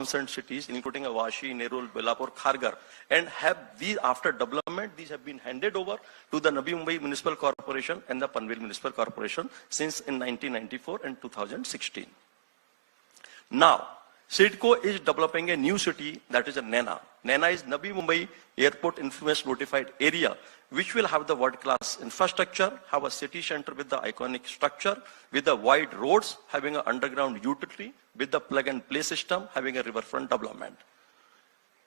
concerned cities, including Vashi, Nerul, Belapur, Kharghar, and have these, after development, these have been handed over to the Navi Mumbai Municipal Corporation and the Panvel Municipal Corporation since in 1994 and 2016. Now, CIDCO is developing a new city, that is a NENA. NENA is Navi Mumbai Airport Influence Notified Area, which will have the world-class infrastructure, have a city center with the iconic structure, with the wide roads, having an underground utility, with the plug-and-play system, having a riverfront development.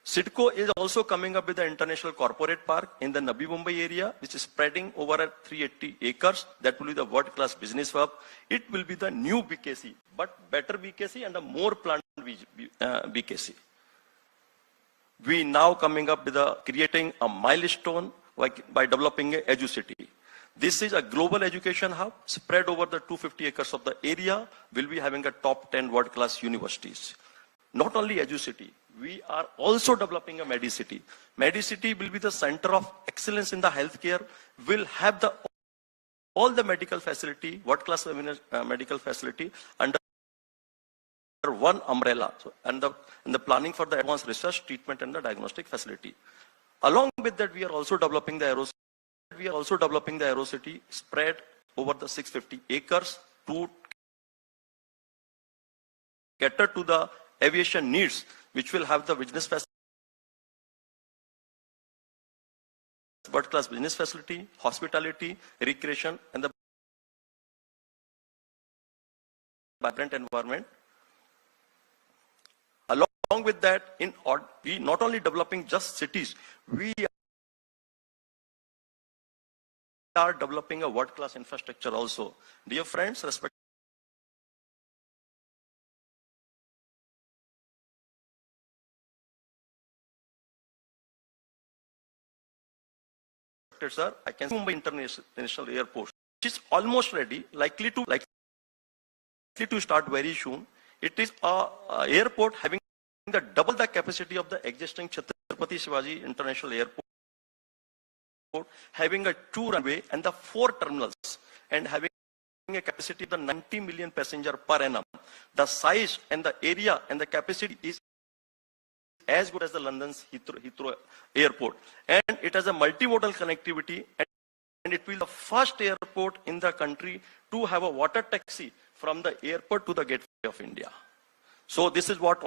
CIDCO is also coming up with the International Corporate Park in the Navi Mumbai area, which is spreading over at 380 acres. That will be the world-class business hub. It will be the new BKC, but better BKC and a more planned BKC. We now coming up with creating a milestone by developing a Edu City. This is a global education hub spread over the 250 acres of the area. Will be having a top 10 world-class universities. Not only Edu City, we are also developing a Medicity. Medicity will be the center of excellence in the healthcare. Will have all the medical facility, world-class medical facility under one umbrella. So, and the planning for the advanced research, treatment, and the diagnostic facility. Along with that, we are also developing the Aero. We are also developing the Aero City spread over the 650 acres to cater to the aviation needs, which will have the business facility, world-class business facility, hospitality, recreation, and the vibrant environment. Along with that, we not only developing just cities, we are developing a world-class infrastructure also. Dear friends, respected sir, I can see Mumbai International Airport, which is almost ready, likely to start very soon. It is a airport having double the capacity of the existing Chhatrapati Shivaji International Airport, having a 2 runway and the 4 terminals, and having a capacity of the 90 million passenger per annum. The size and the area and the capacity is as good as the London's Heathrow Airport, and it has a multimodal connectivity, and it will be the first airport in the country to have a water taxi from the airport to the gateway of India. So this is what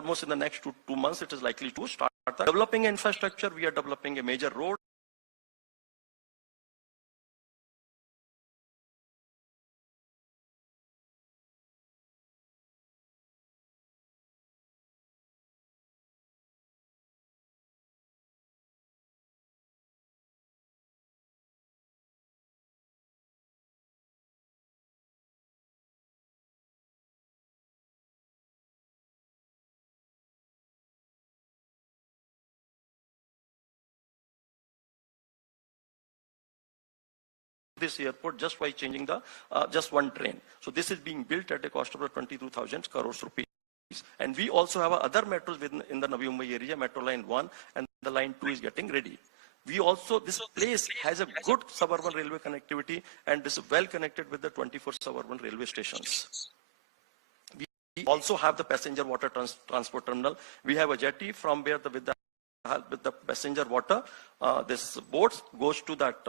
almost in the next two months it is likely to start. Developing infrastructure, we are developing a major road. This airport just by changing the just one train. So this is being built at a cost of 22,000 crores rupees. And we also have other metros in the Navi Mumbai area. Metro line 1 and the line 2 is getting ready. We also, this place has a good suburban railway connectivity, and this is well connected with the 24 suburban railway stations. We also have the passenger water transport terminal. We have a jetty from where with the passenger water, this boats goes to that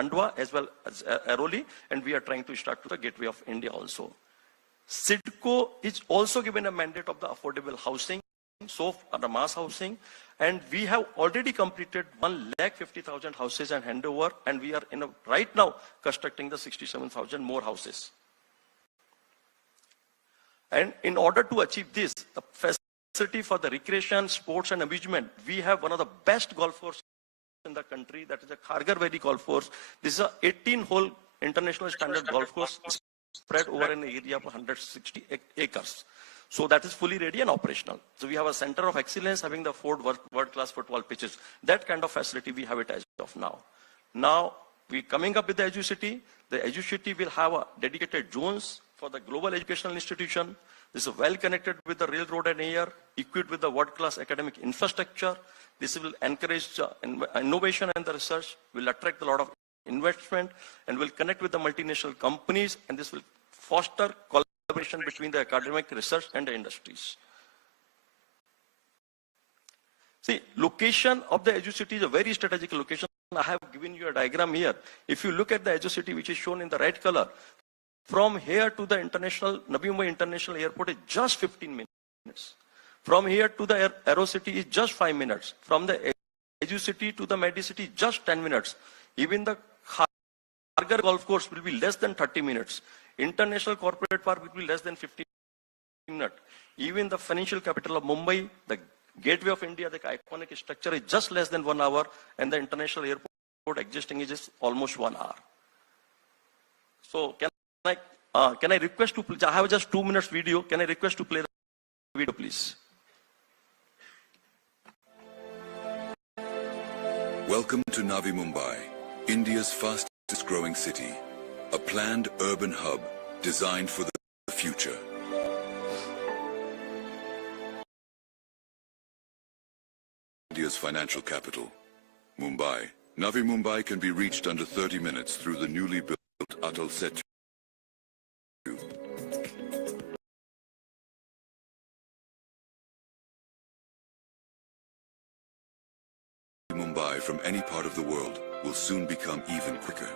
Mandwa as well as Airoli, and we are trying to start to the gateway of India also. CIDCO is also given a mandate of the affordable housing, so the mass housing, and we have already completed 150,000 houses and handover, and we are right now constructing the 67,000 more houses. And in order to achieve this, the facility for the recreation, sports, and amusement, we have one of the best golf courses in the country, that is the Kharghar Valley Golf Course. This is a 18-hole international standard golf course spread over an area of 160 acres. So that is fully ready and operational. So we have a center of excellence having the 4 world-class football pitches. That kind of facility we have it as of now. Now we coming up with the Edu City. The Edu City will have a dedicated zones for the global educational institution. This is well connected with the railroad and air, equipped with the world-class academic infrastructure. This will encourage innovation and the research, will attract a lot of investment, and will connect with the multinational companies, and this will foster collaboration between the academic research and the industries. See, location of the Edu City is a very strategic location. I have given you a diagram here. If you look at the Edu City, which is shown in the red color, from here to the Navi Mumbai International Airport is just 15 minutes. From here to the Aero City is just 5 minutes. From the Edu City to the Medi City, just 10 minutes. Even the Khargar golf course will be less than 30 minutes. International Corporate Park will be less than 15 minutes. Even the financial capital of Mumbai, the Gateway of India, the iconic structure is just less than 1 hour, and the international airport existing is just almost 1 hour. So can I request to, I have just 2 minutes video. Can I request to play the video, please? Welcome to Navi Mumbai, India's fastest growing city, a planned urban hub designed for the future. India's financial capital, Mumbai. Navi Mumbai can be reached under 30 minutes through the newly built Atal Setu. Mumbai from any part of the world will soon become even quicker.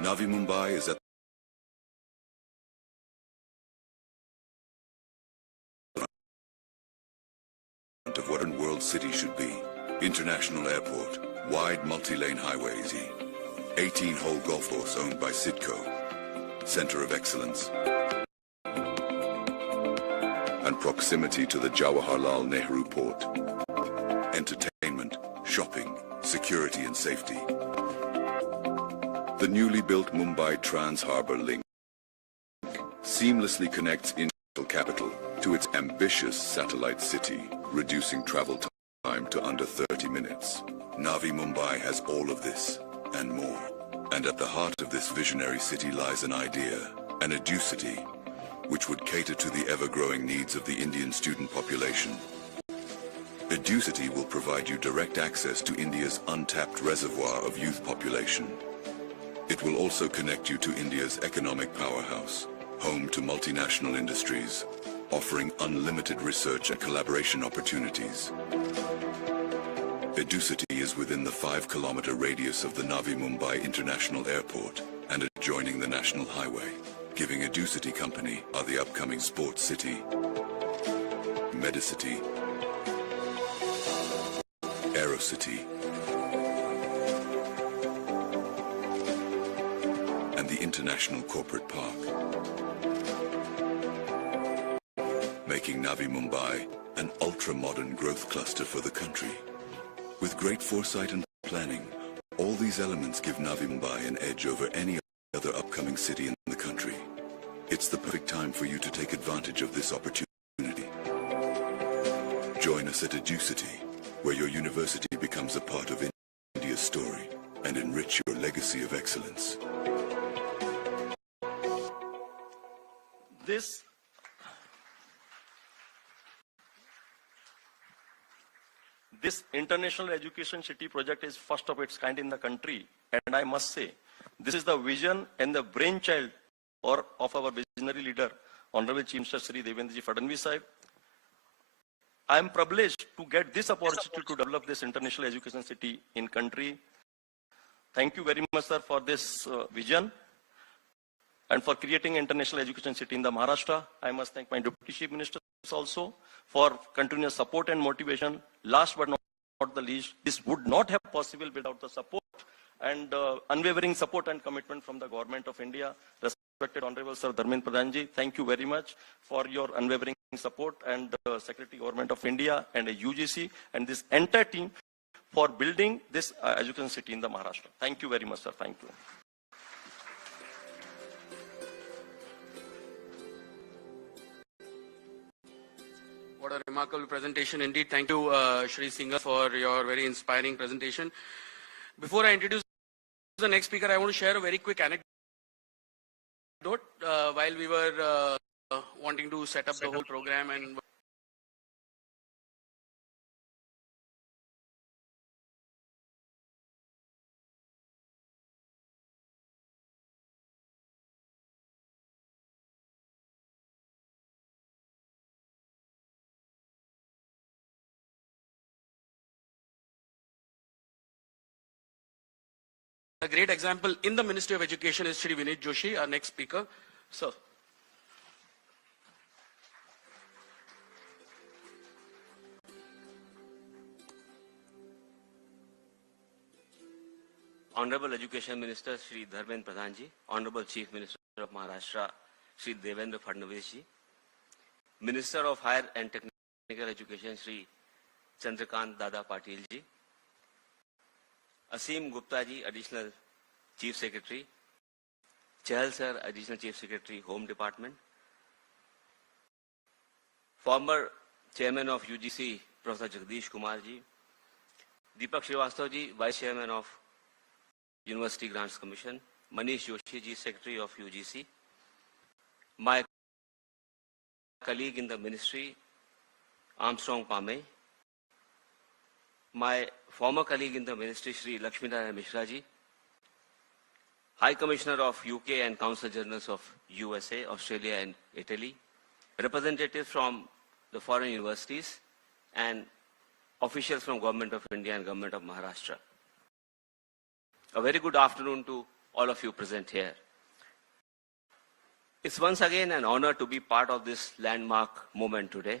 Navi Mumbai is at of what a world city should be. International airport, wide multi-lane highways, 18-hole golf course owned by Sidco, center of excellence, and proximity to the Jawaharlal Nehru port. Entertainment, shopping, security and safety. The newly built Mumbai Trans-Harbour Link seamlessly connects India's capital to its ambitious satellite city, reducing travel time to under 30 minutes. Navi Mumbai has all of this and more. And at the heart of this visionary city lies an idea, an Edu City, which would cater to the ever-growing needs of the Indian student population. Edu City will provide you direct access to India's untapped reservoir of youth population. It will also connect you to India's economic powerhouse, home to multinational industries, offering unlimited research and collaboration opportunities. Edu City is within the 5-kilometer radius of the Navi Mumbai International Airport and adjoining the National Highway. Giving Edu City company are the upcoming Sports City, Medicity, Aero City, and the International Corporate Park. Making Navi Mumbai an ultra-modern growth cluster for the country. With great foresight and planning, all these elements give Navi Mumbai an edge over any other upcoming city in the country. It's the perfect time for you to take advantage of this opportunity. Join us at Edu City, where your university becomes a part of India's story and enrich your legacy of excellence. This International Education City project is first of its kind in the country, and I must say, this is the vision and the brainchild of our visionary leader, Honorable Chief Minister Shri Devendra Pradhan. I am privileged to get this opportunity to develop this International Education City in country. Thank you very much, sir, for this vision and for creating International Education City in the Maharashtra. I must thank my Deputy Chief Minister also for continuous support and motivation. Last but not the least, this would not have possible without the support and unwavering support and commitment from the Government of India. Respected Honorable Sir Dharmendra Pradhan ji, thank you very much for your unwavering support, and Secretary Government of India and UGC and this entire team for building this education city in the Maharashtra. Thank you very much, sir. Thank you. What a remarkable presentation indeed. Thank you, Shri Singha, for your very inspiring presentation. Before I introduce the next speaker, I want to share a very quick anecdote. While we were wanting to set up the whole program and a great example in the Ministry of Education is Shri Vineet Joshi, our next speaker. Sir. Honorable Education Minister Shri Dharmendra Pradhan ji, Honorable Chief Minister of Maharashtra Shri Devendra Fadnavis ji, Minister of Higher and Technical Education Shri Chandrakant Dada Patil ji, Asim Gupta ji, Additional Chief Secretary, Chahal sir, Additional Chief Secretary, Home Department, former Chairman of UGC Professor Jagdish Kumar ji, Deepak Srivastav ji, Vice Chairman of University Grants Commission, Manish Joshi ji, Secretary of UGC, my colleague in the ministry, Armstrong Pame, my former colleague in the ministry, Shri Lakshminarayan Mishra ji, High Commissioner of UK and Council Generals of USA, Australia and Italy, representatives from the foreign universities, and officials from Government of India and Government of Maharashtra. A very good afternoon to all of you present here. It's once again an honor to be part of this landmark moment today.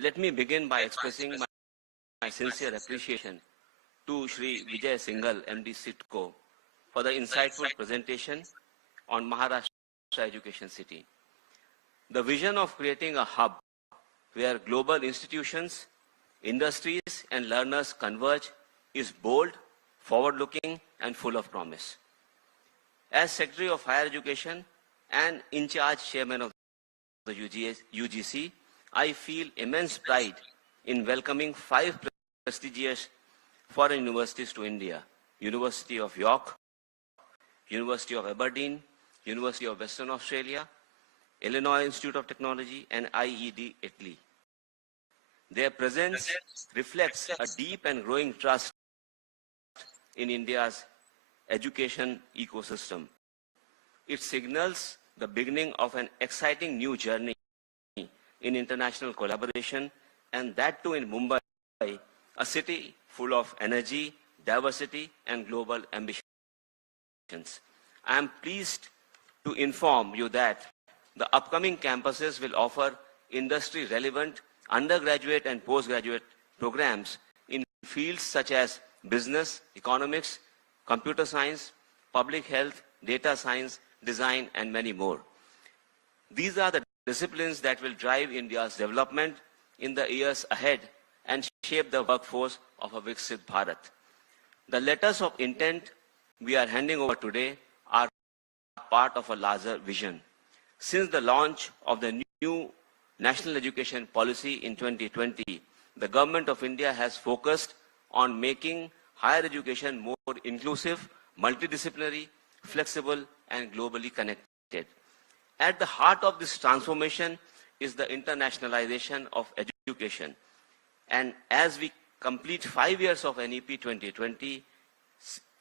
Let me begin by expressing my sincere appreciation to Shri Vijay Singhal, MD SITCO, for the insightful presentation on Maharashtra Education City. The vision of creating a hub where global institutions, industries and learners converge is bold, forward-looking and full of promise. As Secretary of Higher Education and in-charge Chairman of the UGC, I feel immense pride in welcoming 5 prestigious foreign universities to India: University of York, University of Aberdeen, University of Western Australia, Illinois Institute of Technology and IED Italy. Their presence reflects a deep and growing trust in India's education ecosystem. It signals the beginning of an exciting new journey in international collaboration, and that too in Mumbai, a city full of energy, diversity and global ambitions. I am pleased to inform you that the upcoming campuses will offer industry-relevant undergraduate and postgraduate programs in fields such as business, economics, computer science, public health, data science, design, and many more. These are the disciplines that will drive India's development in the years ahead and shape the workforce of a Viksit Bharat. The letters of intent we are handing over today are part of a larger vision. Since the launch of the new National Education Policy in 2020, the Government of India has focused on making higher education more inclusive, multidisciplinary, flexible, and globally connected. At the heart of this transformation is the internationalization of education. And as we complete 5 years of NEP 2020,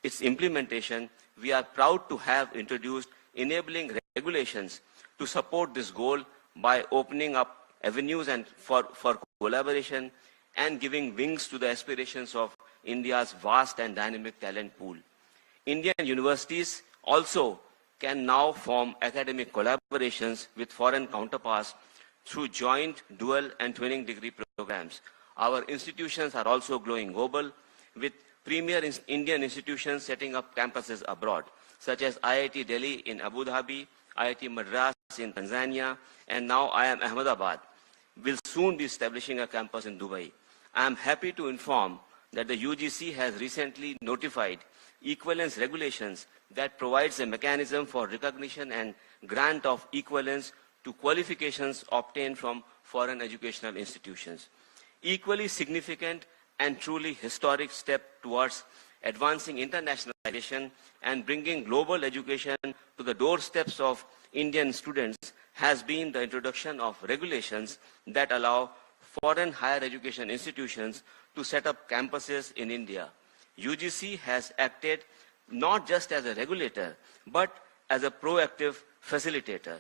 its implementation, we are proud to have introduced enabling regulations to support this goal by opening up avenues and for collaboration and giving wings to the aspirations of India's vast and dynamic talent pool. Indian universities also can now form academic collaborations with foreign counterparts through joint, dual and twinning degree programs. Our institutions are also growing global, with premier Indian institutions setting up campuses abroad, such as IIT Delhi in Abu Dhabi, IIT Madras in Tanzania, and now IIM Ahmedabad will soon be establishing a campus in Dubai. I am happy to inform that the UGC has recently notified equivalence regulations that provides a mechanism for recognition and grant of equivalence to qualifications obtained from foreign educational institutions. Equally significant and truly historic step towards advancing internationalization and bringing global education to the doorsteps of Indian students has been the introduction of regulations that allow foreign higher education institutions to set up campuses in India. UGC has acted not just as a regulator, but as a proactive facilitator.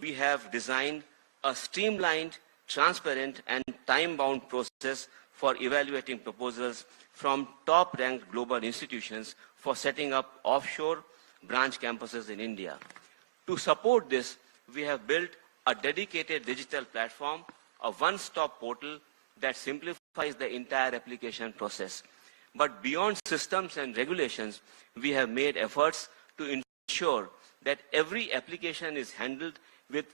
We have designed a streamlined, transparent, and time-bound process for evaluating proposals from top-ranked global institutions for setting up offshore branch campuses in India. To support this, we have built a dedicated digital platform, a one-stop portal that simplifies the entire application process. But beyond systems and regulations, we have made efforts to ensure that every application is handled with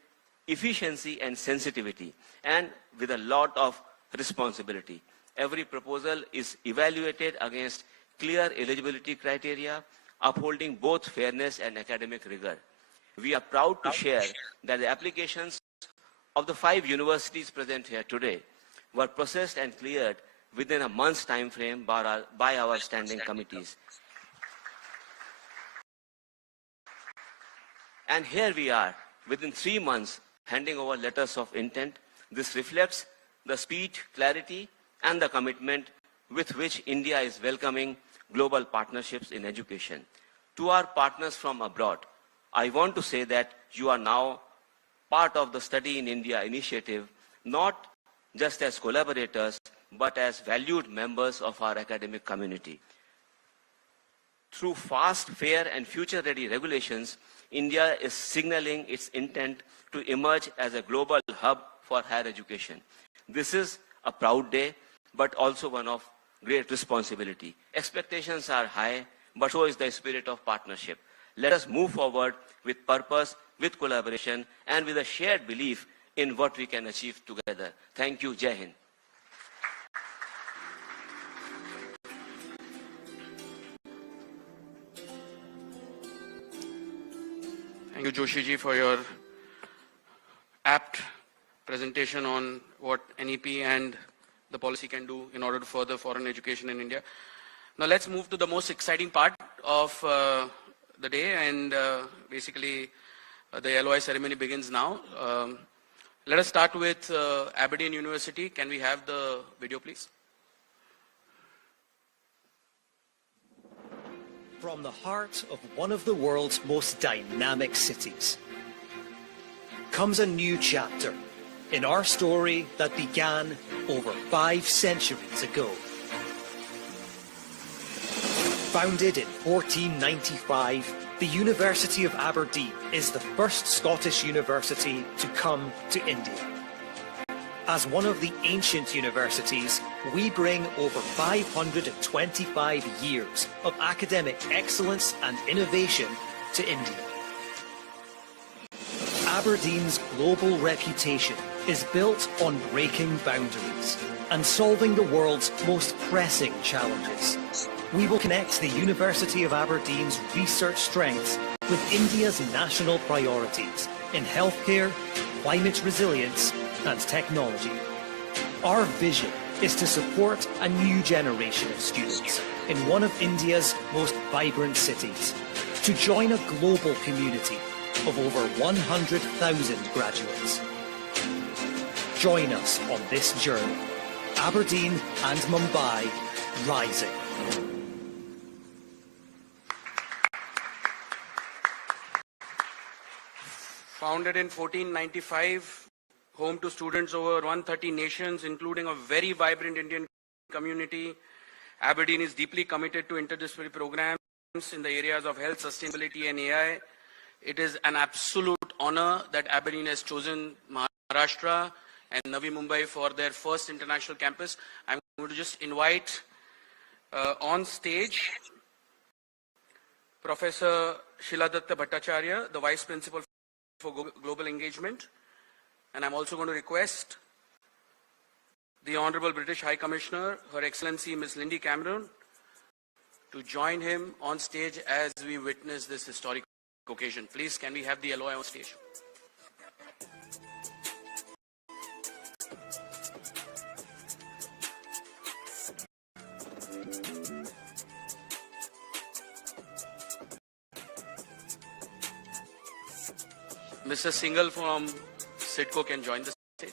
efficiency and sensitivity, and with a lot of responsibility. Every proposal is evaluated against clear eligibility criteria, upholding both fairness and academic rigor. We are proud to share that the applications of the 5 universities present here today were processed and cleared within a month's time frame by our standing committees. And here we are, within 3 months, handing over letters of intent. This reflects the speed, clarity, and the commitment with which India is welcoming global partnerships in education. To our partners from abroad, I want to say that you are now part of the Study in India initiative, not just as collaborators, but as valued members of our academic community. Through fast, fair, and future-ready regulations, India is signaling its intent to emerge as a global hub for higher education. This is a proud day, but also one of great responsibility. Expectations are high, but so is the spirit of partnership. Let us move forward with purpose, with collaboration, and with a shared belief in what we can achieve together. Thank you. Jai Hind. Thank you, Joshi ji, for your apt presentation on what NEP and the policy can do in order to further foreign education in India. Now let's move to the most exciting part of the day, and basically the LoI ceremony begins now. Let us start with Aberdeen University. Can we have the video, please? From the heart of one of the world's most dynamic cities comes a new chapter in our story that began over 5 centuries ago. Founded in 1495, the University of Aberdeen is the first Scottish university to come to India. As one of the ancient universities, we bring over 525 years of academic excellence and innovation to India. Aberdeen's global reputation is built on breaking boundaries and solving the world's most pressing challenges. We will connect the University of Aberdeen's research strengths with India's national priorities in healthcare, climate resilience, and technology. Our vision is to support a new generation of students in one of India's most vibrant cities, to join a global community of over 100,000 graduates. Join us on this journey. Aberdeen and Mumbai, rising. Founded in 1495, home to students over 130 nations, including a very vibrant Indian community, Aberdeen is deeply committed to interdisciplinary programs in the areas of health, sustainability, and AI. It is an absolute honor that Aberdeen has chosen Maharashtra and Navi Mumbai for their first international campus. I'm going to just invite on stage Professor Shiladatta Bhattacharya, the Vice Principal for Global Engagement. And I'm also going to request the Honorable British High Commissioner, Her Excellency Ms. Lindy Cameron, to join him on stage as we witness this historic occasion. Please, can we have the LoI on stage? Mr. Singhal from CIDCO can join the stage.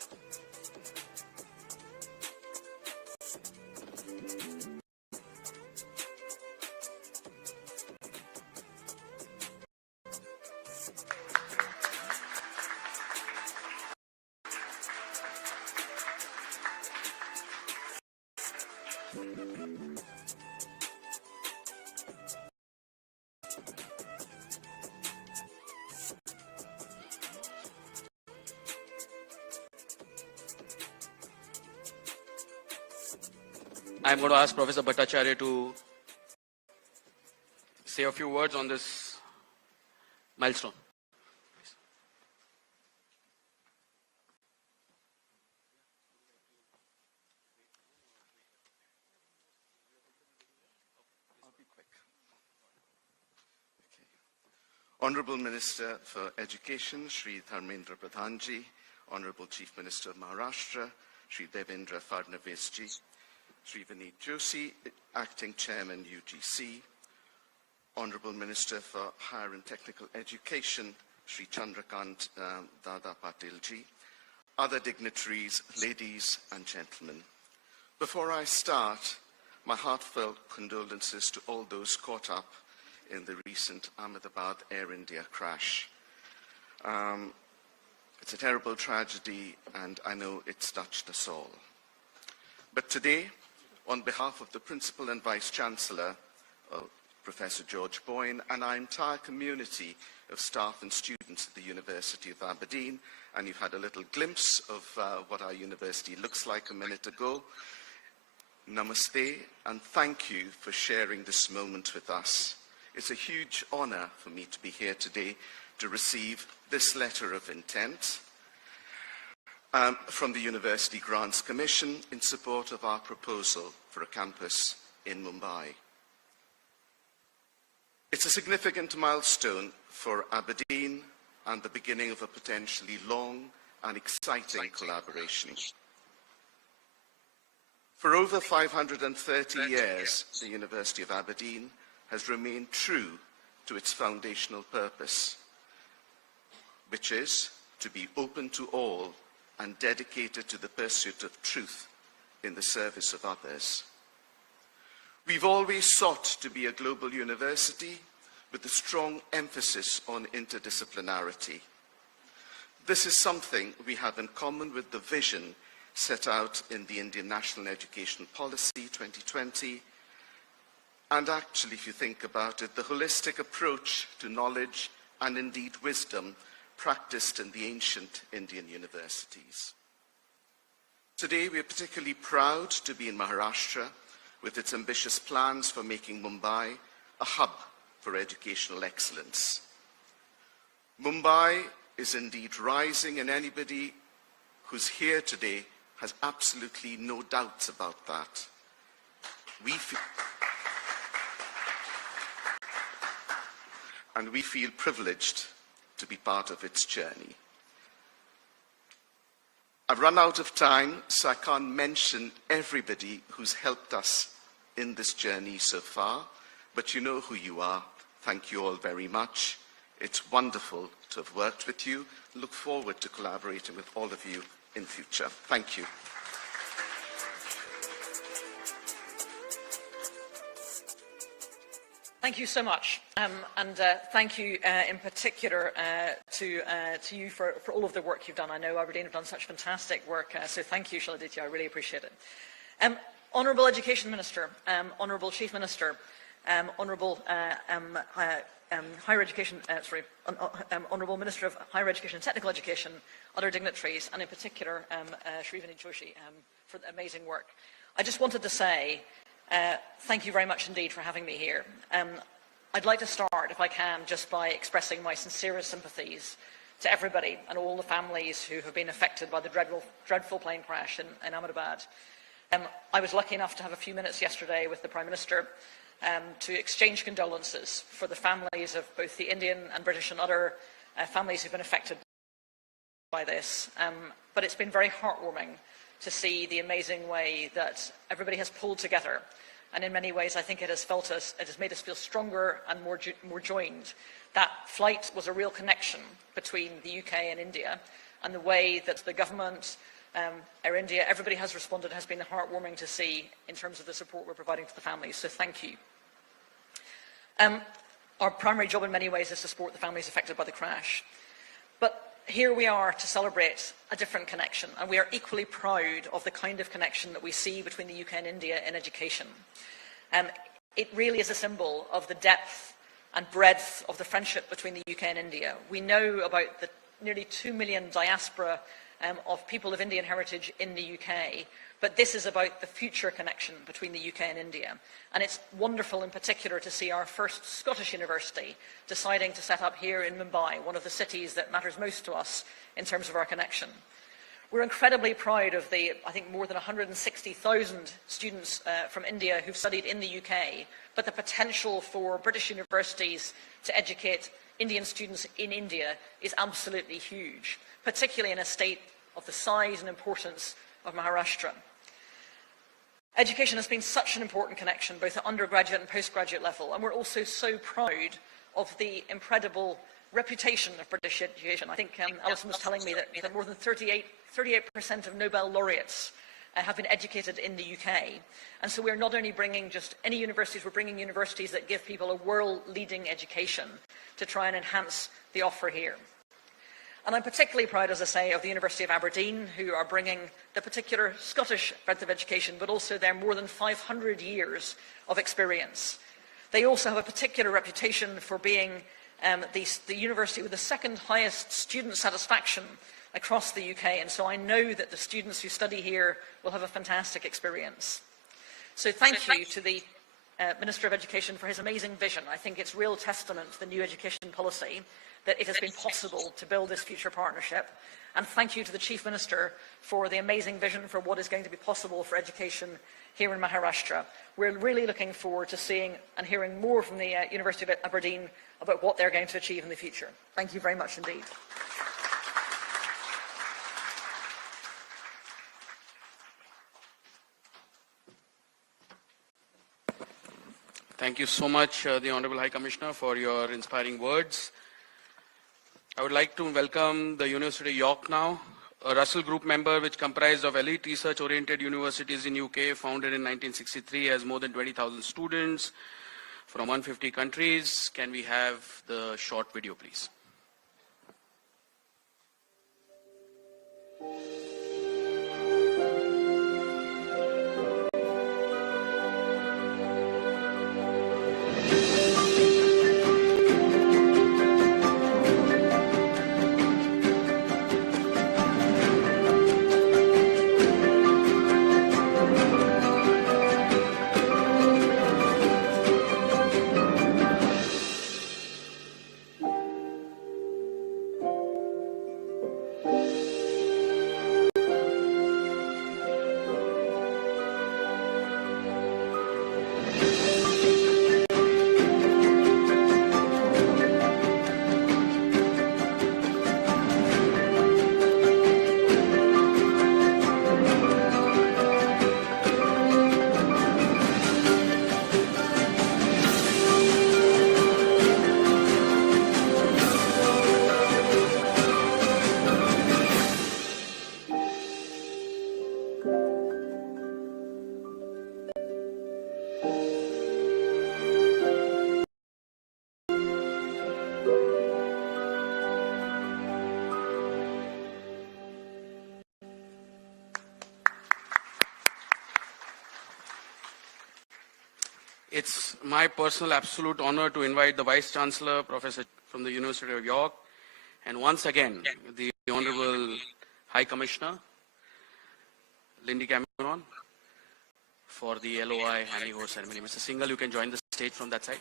I'm going to ask Professor Bhattacharya to say a few words on this milestone. Honourable Minister for Education, Shri Dharmendra Pradhan ji, Honourable Chief Minister of Maharashtra, Shri Devendra Fadnavis ji, Shri Vineet Joshi, Acting Chairman UGC, Honourable Minister for Higher and Technical Education, Shri Chandrakant Dada Patil ji, other dignitaries, ladies and gentlemen. Before I start, my heartfelt condolences to all those caught up in the recent Ahmedabad Air India crash. It's a terrible tragedy, and I know it's touched us all. But today, on behalf of the Principal and Vice-Chancellor, Professor George Boyne, and our entire community of staff and students at the University of Aberdeen, and you've had a little glimpse of what our university looks like a minute ago, namaste, and thank you for sharing this moment with us. It's a huge honor for me to be here today to receive this letter of intent from the University Grants Commission in support of our proposal for a campus in Mumbai. It's a significant milestone for Aberdeen and the beginning of a potentially long and exciting collaboration. For over 530 years, the University of Aberdeen has remained true to its foundational purpose, which is to be open to all and dedicated to the pursuit of truth in the service of others. We've always sought to be a global university with a strong emphasis on interdisciplinarity. This is something we have in common with the vision set out in the Indian National Education Policy 2020, and actually, if you think about it, the holistic approach to knowledge and indeed wisdom practiced in the ancient Indian universities. Today, we are particularly proud to be in Maharashtra with its ambitious plans for making Mumbai a hub for educational excellence. Mumbai is indeed rising, and anybody who's here today has absolutely no doubts about that. And we feel privileged to be part of its journey. I've run out of time, so I can't mention everybody who's helped us in this journey so far, but you know who you are. Thank you all very much. It's wonderful to have worked with you. Look forward to collaborating with all of you in future. Thank you. Thank you so much, and thank you in particular to you for all of the work you've done. I know Aberdeen have done such fantastic work, so thank you, Shaladitya. I really appreciate it. Honourable Education Minister, Honourable Chief Minister, Honourable Honourable Minister of Higher Education and Technical Education, other dignitaries, and in particular Shri Vineet Joshi for the amazing work. I just wanted to say thank you very much indeed for having me here. I'd like to start, if I can, just by expressing my sincerest sympathies to everybody and all the families who have been affected by the dreadful plane crash in Ahmedabad. I was lucky enough to have a few minutes yesterday with the Prime Minister to exchange condolences for the families of both the Indian and British and other families who've been affected by this. But it's been very heartwarming to see the amazing way that everybody has pulled together. And in many ways, I think it has made us feel stronger and more joined. That flight was a real connection between the UK and India, and the way that the government, Air India, everybody has responded has been heartwarming to see in terms of the support we're providing to the families. So thank you. Our primary job in many ways is to support the families affected by the crash. But here we are to celebrate a different connection, and we are equally proud of the kind of connection that we see between the UK and India in education. It really is a symbol of the depth and breadth of the friendship between the UK and India. We know about the nearly 2 million diaspora of people of Indian heritage in the UK, but this is about the future connection between the UK and India. And it's wonderful in particular to see our first Scottish university deciding to set up here in Mumbai, one of the cities that matters most to us in terms of our connection. We're incredibly proud of the, I think, more than 160,000 students from India who've studied in the UK, but the potential for British universities to educate Indian students in India is absolutely huge, particularly in a state of the size and importance of Maharashtra. Education has been such an important connection, both at undergraduate and postgraduate level, and we're also so proud of the incredible reputation of British education. I think Alison was telling me that more than 38% of Nobel laureates have been educated in the UK. And so we're not only bringing just any universities, we're bringing universities that give people a world-leading education to try and enhance the offer here. And I'm particularly proud, as I say, of the University of Aberdeen, who are bringing the particular Scottish breadth of education, but also their more than 500 years of experience. They also have a particular reputation for being the university with the second highest student satisfaction across the UK, and so I know that the students who study here will have a fantastic experience. So thank you to the Minister of Education for his amazing vision. I think it's real testament to the new education policy that it has been possible to build this future partnership. And thank you to the Chief Minister for the amazing vision for what is going to be possible for education here in Maharashtra. We're really looking forward to seeing and hearing more from the University of Aberdeen about what they're going to achieve in the future. Thank you very much indeed. Thank you so much, the Honourable High Commissioner, for your inspiring words. I would like to welcome the University of York now, a Russell Group member which comprised of elite research-oriented universities in UK, founded in 1963, has more than 20,000 students from 150 countries. Can we have the short video, please? It's my personal absolute honor to invite the Vice Chancellor, Professor from the University of York, and once again, the Honourable High Commissioner, Lindy Cameron, for the LoI Handover Ceremony. Mr. Singhal, you can join the stage from that side.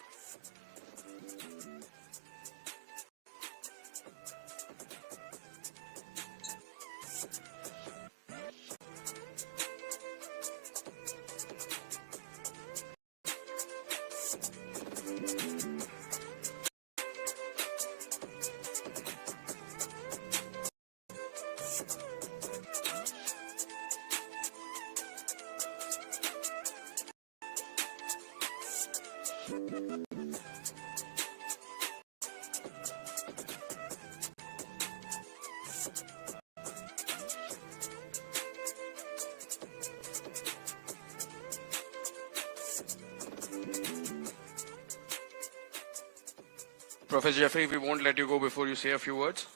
Professor Jeffrey, we won't let you go before you say a few words.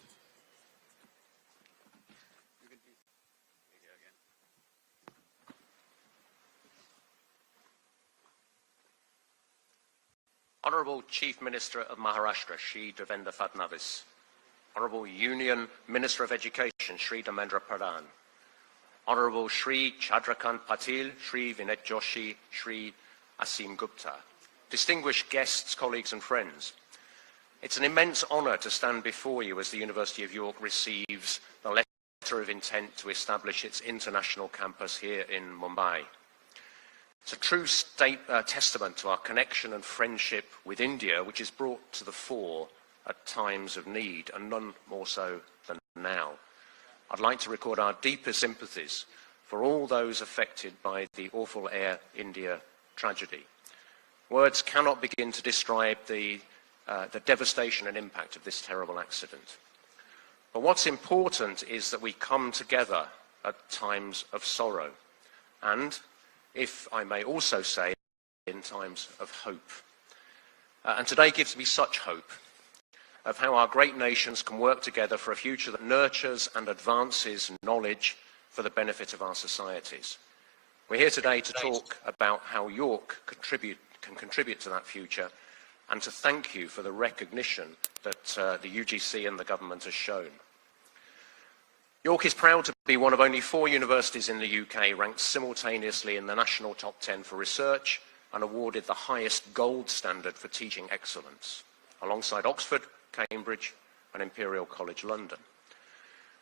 Honourable Chief Minister of Maharashtra, Shri Devendra Fadnavis. Honourable Union Minister of Education, Shri Dharmendra Pradhan, Honourable Shri Chandrakant Patil, Shri Vineet Joshi, Shri Asim Gupta, distinguished guests, colleagues and friends, it's an immense honour to stand before you as the University of York receives the letter of intent to establish its international campus here in Mumbai. It's a true testament to our connection and friendship with India, which is brought to the fore at times of need, and none more so than now. I'd like to record our deepest sympathies for all those affected by the awful Air India tragedy. Words cannot begin to describe the devastation and impact of this terrible accident. But what's important is that we come together at times of sorrow, and, if I may also say, in times of hope. And today gives me such hope of how our great nations can work together for a future that nurtures and advances knowledge for the benefit of our societies. We're here today to talk about how York can contribute to that future, and to thank you for the recognition that the UGC and the government has shown. York is proud to be one of only 4 universities in the UK ranked simultaneously in the national top 10 for research and awarded the highest gold standard for teaching excellence, alongside Oxford, Cambridge and Imperial College London.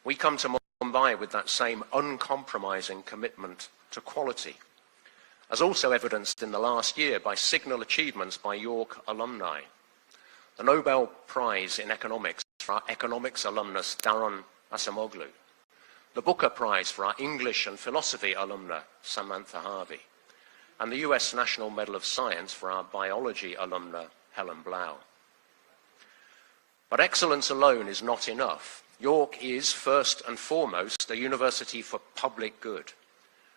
We come to Mumbai with that same uncompromising commitment to quality, as also evidenced in the last year by signal achievements by York alumni. The Nobel Prize in Economics for our economics alumnus Darren Acemoglu, the Booker Prize for our English and Philosophy alumna Samantha Harvey, and the US National Medal of Science for our biology alumna Helen Blau. But excellence alone is not enough. York is, first and foremost, a university for public good.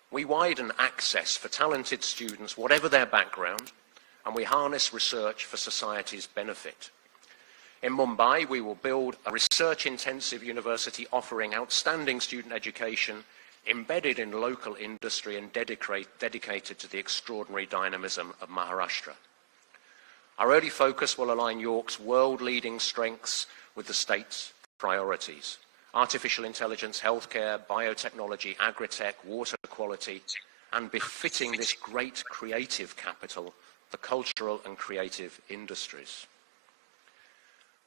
We widen access for talented students, whatever their background, and we harness research for society's benefit. In Mumbai, we will build a research-intensive university offering outstanding student education, embedded in local industry and dedicated to the extraordinary dynamism of Maharashtra. Our early focus will align York's world-leading strengths with the state's priorities: artificial intelligence, healthcare, biotechnology, agri-tech, water quality, and befitting this great creative capital, the cultural and creative industries.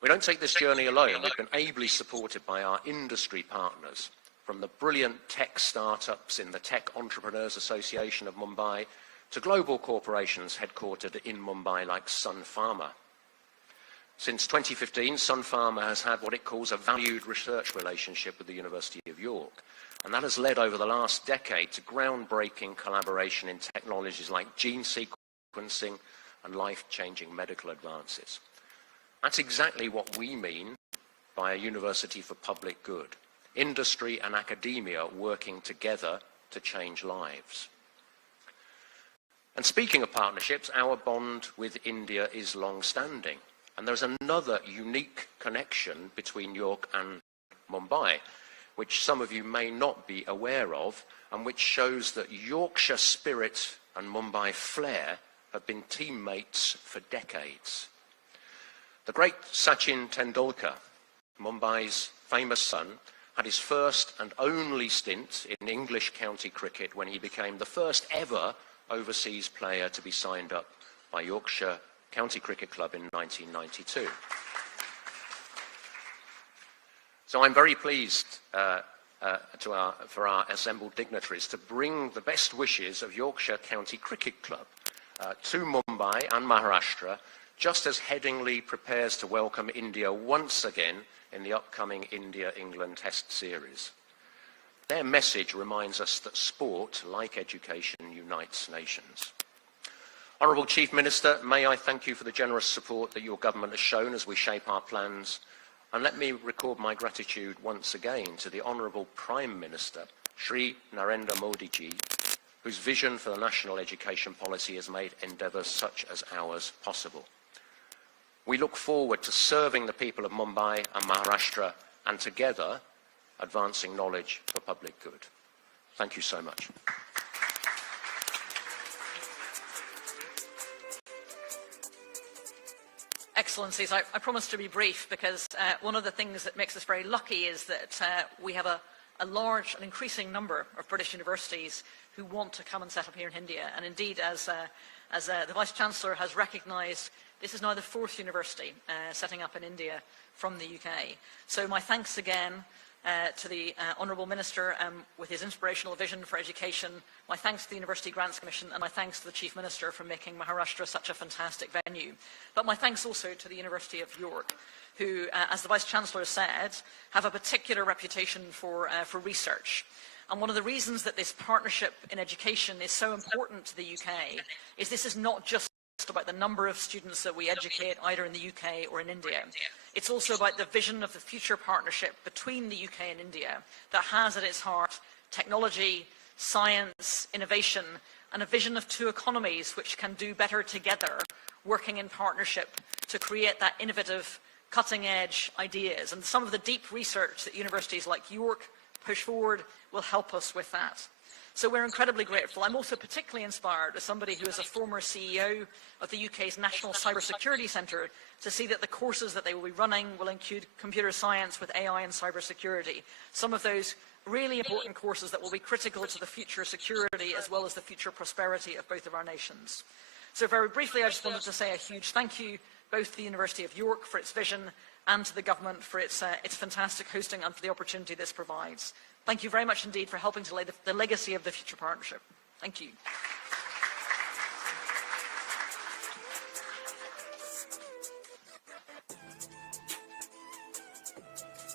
We don't take this journey alone. We've been ably supported by our industry partners, from the brilliant tech startups in the Tech Entrepreneurs Association of Mumbai to global corporations headquartered in Mumbai like Sun Pharma. Since 2015, Sun Pharma has had what it calls a valued research relationship with the University of York, and that has led over the last decade to groundbreaking collaboration in technologies like gene sequencing and life-changing medical advances. That's exactly what we mean by a university for public good: industry and academia working together to change lives. And speaking of partnerships, our bond with India is long-standing. And there's another unique connection between York and Mumbai, which some of you may not be aware of, and which shows that Yorkshire spirit and Mumbai flair have been teammates for decades. The great Sachin Tendulkar, Mumbai's famous son, had his first and only stint in English county cricket when he became the first ever overseas player to be signed up by Yorkshire County Cricket Club in 1992. So I'm very pleased for our assembled dignitaries to bring the best wishes of Yorkshire County Cricket Club to Mumbai and Maharashtra, just as Headingley prepares to welcome India once again in the upcoming India-England Test Series. Their message reminds us that sport, like education, unites nations. Honourable Chief Minister, may I thank you for the generous support that your government has shown as we shape our plans, and let me record my gratitude once again to the Honourable Prime Minister, Shri Narendra Modi ji, whose vision for the national education policy has made endeavours such as ours possible. We look forward to serving the people of Mumbai and Maharashtra, and together advancing knowledge for public good. Thank you so much. Excellencies, I promise to be brief because one of the things that makes us very lucky is that we have a large and increasing number of British universities who want to come and settle here in India. And indeed, as the Vice-Chancellor has recognised, this is now the 4th university setting up in India from the UK. So my thanks again to the Honourable Minister with his inspirational vision for education, my thanks to the University Grants Commission, and my thanks to the Chief Minister for making Maharashtra such a fantastic venue. But my thanks also to the University of York, who, as the Vice-Chancellor said, have a particular reputation for research. And one of the reasons that this partnership in education is so important to the UK is this is not just about the number of students that we educate either in the UK or in India. It's also about the vision of the future partnership between the UK and India that has at its heart technology, science, innovation, and a vision of two economies which can do better together, working in partnership to create that innovative, cutting-edge ideas. And some of the deep research that universities like York push forward will help us with that. So we're incredibly grateful. I'm also particularly inspired as somebody who is a former CEO of the UK's National Cybersecurity Centre to see that the courses that they will be running will include computer science with AI and cybersecurity. Some of those really important courses that will be critical to the future security as well as the future prosperity of both of our nations. So very briefly, I just wanted to say a huge thank you both to the University of York for its vision and to the government for its fantastic hosting and for the opportunity this provides. Thank you very much indeed for helping to lay the legacy of the future partnership. Thank you.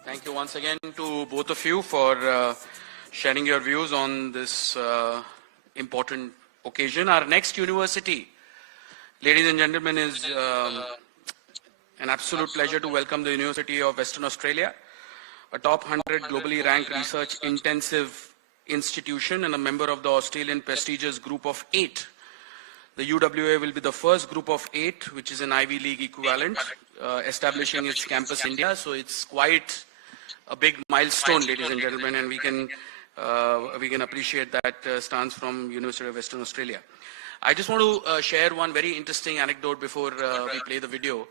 Thank you once again to both of you for sharing your views on this important occasion. Our next university, ladies and gentlemen, is an absolute pleasure to welcome the University of Western Australia, a top 100 globally ranked research intensive institution and a member of the Australian prestigious group of 8. The UWA will be the first group of 8, which is an Ivy League equivalent, establishing its campus in India. So it's quite a big milestone, ladies and gentlemen, and we can appreciate that stance from University of Western Australia. I just want to share one very interesting anecdote before we play the video.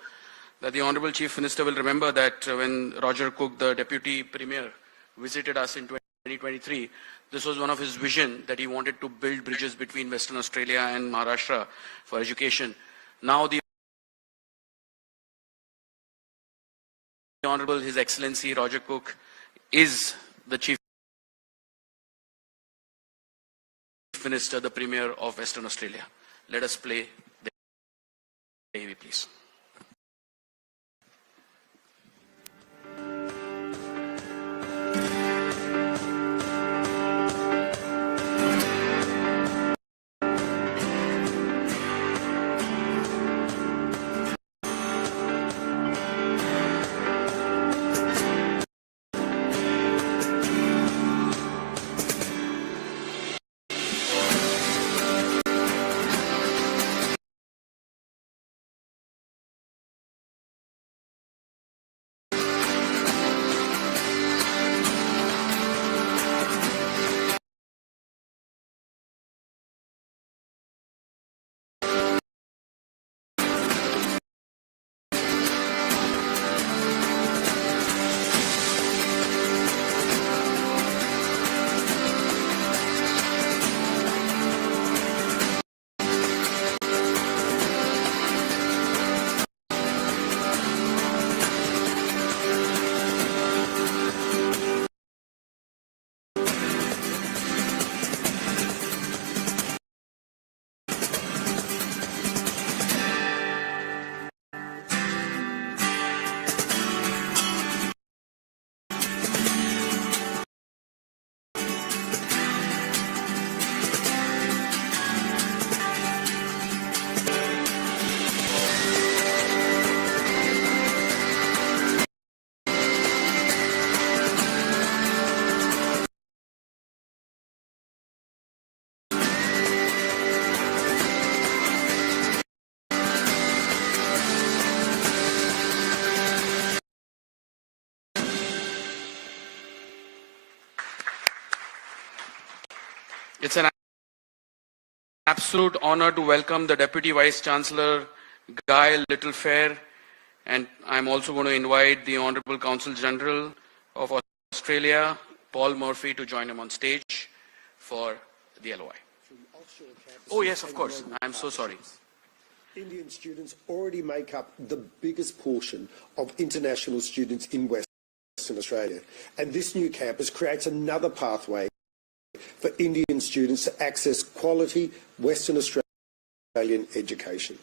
That the Honourable Chief Minister will remember that when Roger Cook, the Deputy Premier, visited us in 2023, this was one of his visions that he wanted to build bridges between Western Australia and Maharashtra for education. Now the Honourable His Excellency Roger Cook is the Chief Minister, the Premier of Western Australia. Let us play the AV, please. It's an absolute honor to welcome the Deputy Vice Chancellor, Guy Littlefair, And I'm also going to invite the Honorable Consul General of Australia, Paul Murphy, to join him on stage for the LOI. Oh yes, of course. I'm so sorry. Indian students already make up the biggest portion of international students in Western Australia, and this new campus creates another pathway for Indian students to access quality Western Australian education.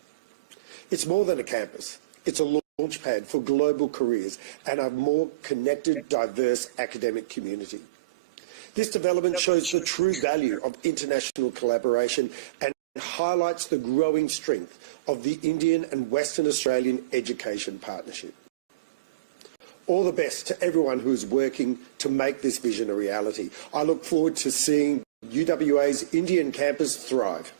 It's more than a campus. It's a launchpad for global careers and a more connected, diverse academic community. This development shows the true value of international collaboration and highlights the growing strength of the Indian and Western Australian education partnership. All the best to everyone who is working to make this vision a reality. I look forward to seeing UWA's Indian campus thrive.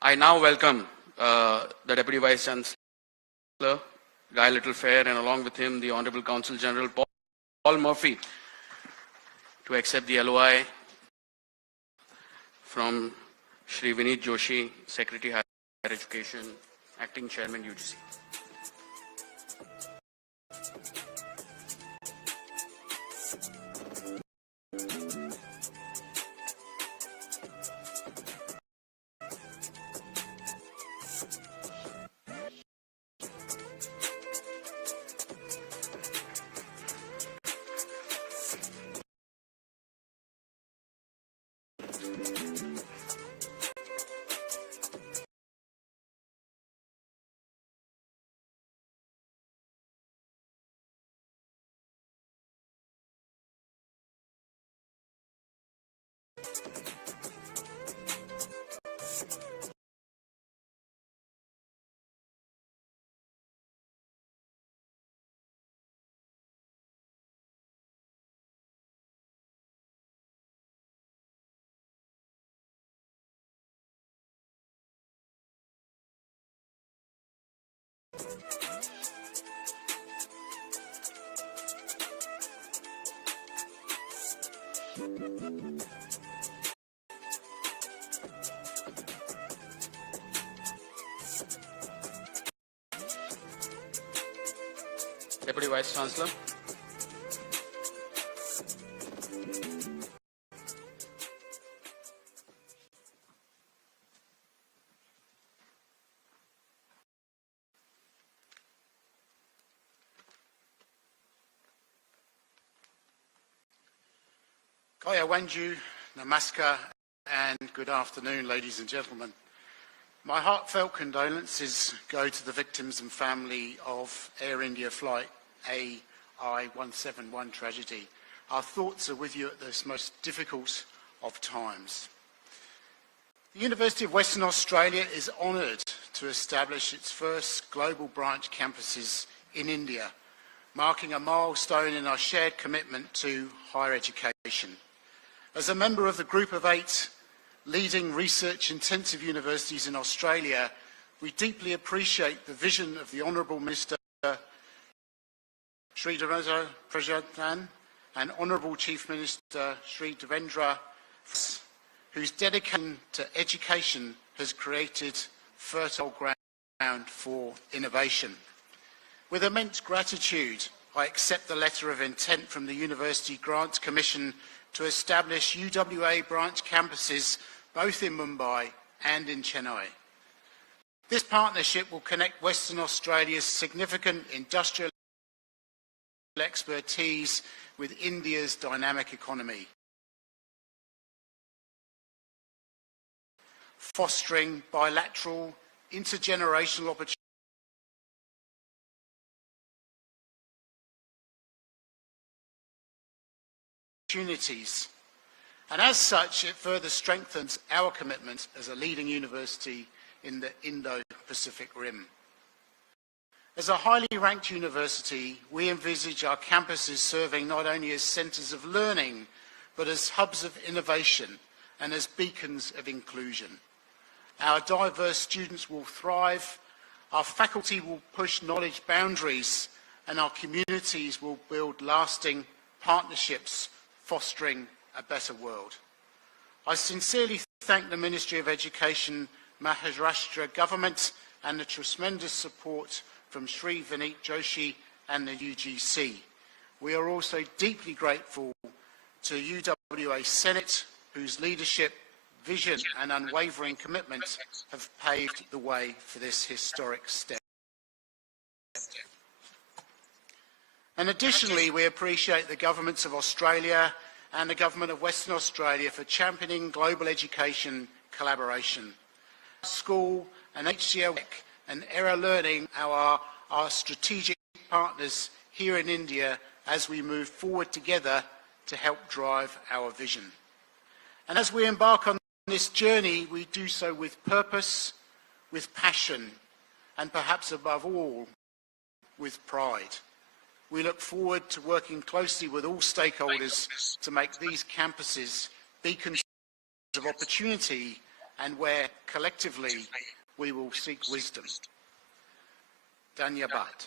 I now welcome the Deputy Vice Chancellor, Guy Littlefair, and along with him the Honourable Consul General Paul Murphy to accept the LOI from Shri Vineet Joshi, Secretary Higher Education, Acting Chairman UGC. Deputy Vice Chancellor. Kaya Wanju, Namaskar, and good afternoon, ladies and gentlemen. My heartfelt condolences go to the victims and family of Air India flight AI-171 tragedy. Our thoughts are with you at this most difficult of times. The University of Western Australia is honoured to establish its first global branch campuses in India, marking a milestone in our shared commitment to higher education. As a member of the group of 8 leading research-intensive universities in Australia, we deeply appreciate the vision of the Honourable Minister Shri Dharmendra Pradhan and Honourable Chief Minister Shri Devendra, whose dedication to education has created fertile ground for innovation. With immense gratitude, I accept the letter of intent from the University Grants Commission to establish UWA branch campuses both in Mumbai and in Chennai. This partnership will connect Western Australia's significant industrial expertise with India's dynamic economy, fostering bilateral, intergenerational opportunities. And as such, it further strengthens our commitment as a leading university in the Indo-Pacific Rim. As a highly ranked university, we envisage our campuses serving not only as centres of learning, but as hubs of innovation and as beacons of inclusion. Our diverse students will thrive, our faculty will push knowledge boundaries, and our communities will build lasting partnerships, fostering a better world. I sincerely thank the Ministry of Education, Maharashtra government and the tremendous support from Shri Vineet Joshi and the UGC. We are also deeply grateful to UWA Senate, whose leadership, vision and unwavering commitment have paved the way for this historic step. And additionally, we appreciate the governments of Australia and the government of Western Australia for championing global education collaboration. School and HCL and Era Learning are our strategic partners here in India as we move forward together to help drive our vision. And as we embark on this journey, we do so with purpose, with passion, and perhaps above all, with pride. We look forward to working closely with all stakeholders to make these campuses beacons of opportunity and where collectively we will seek wisdom. Dhanyabad.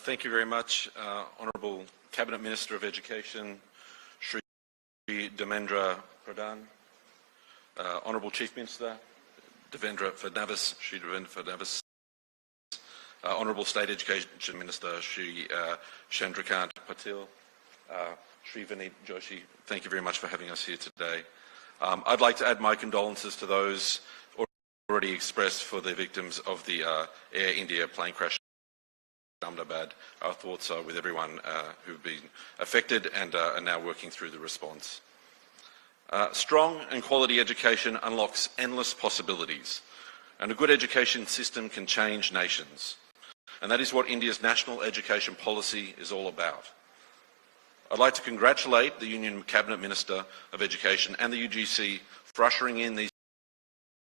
Thank you very much, Honourable Cabinet Minister of Education, Shri Dharmendra Pradhan, Honourable Chief Minister, Devendra Fadnavis, Shri Devendra Fadnavis, Honourable State Education Minister, Shri Chandrakant, Patil, Shri Vineet Joshi, thank you very much for having us here today. I'd like to add my condolences to those already expressed for the victims of the Air India plane crash in Ahmedabad. Our thoughts are with everyone who've been affected and are now working through the response. Strong and quality education unlocks endless possibilities, and a good education system can change nations. And that is what India's national education policy is all about. I'd like to congratulate the Union Cabinet Minister of Education and the UGC for ushering in these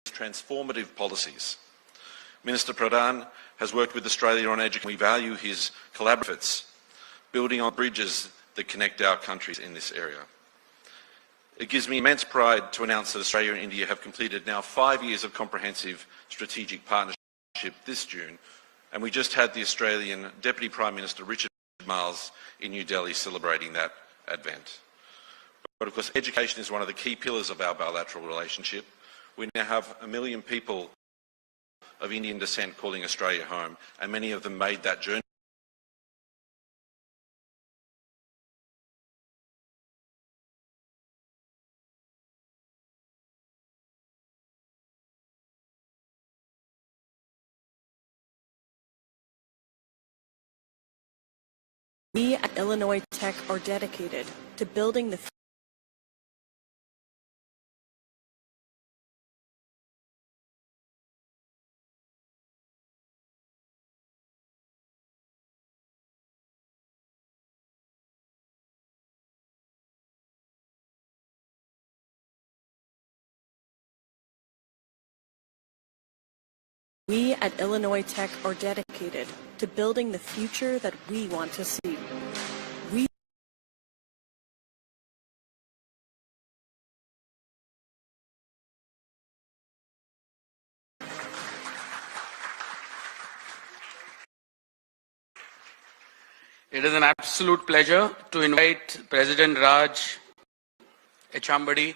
transformative policies. Minister Pradhan has worked with Australia on education. We value his collaborative efforts, building on bridges that connect our countries in this area. It gives me immense pride to announce that Australia and India have completed now 5 years of comprehensive strategic partnership this June, and we just had the Australian Deputy Prime Minister Richard Marles in New Delhi celebrating that advent. But of course, education is one of the key pillars of our bilateral relationship. We now have 1 million people of Indian descent calling Australia home, and many of them made that journey. We at Illinois Tech are dedicated to building the We at Illinois Tech are dedicated to building the future that we want to see. It is an absolute pleasure to invite President Raj Echambadi,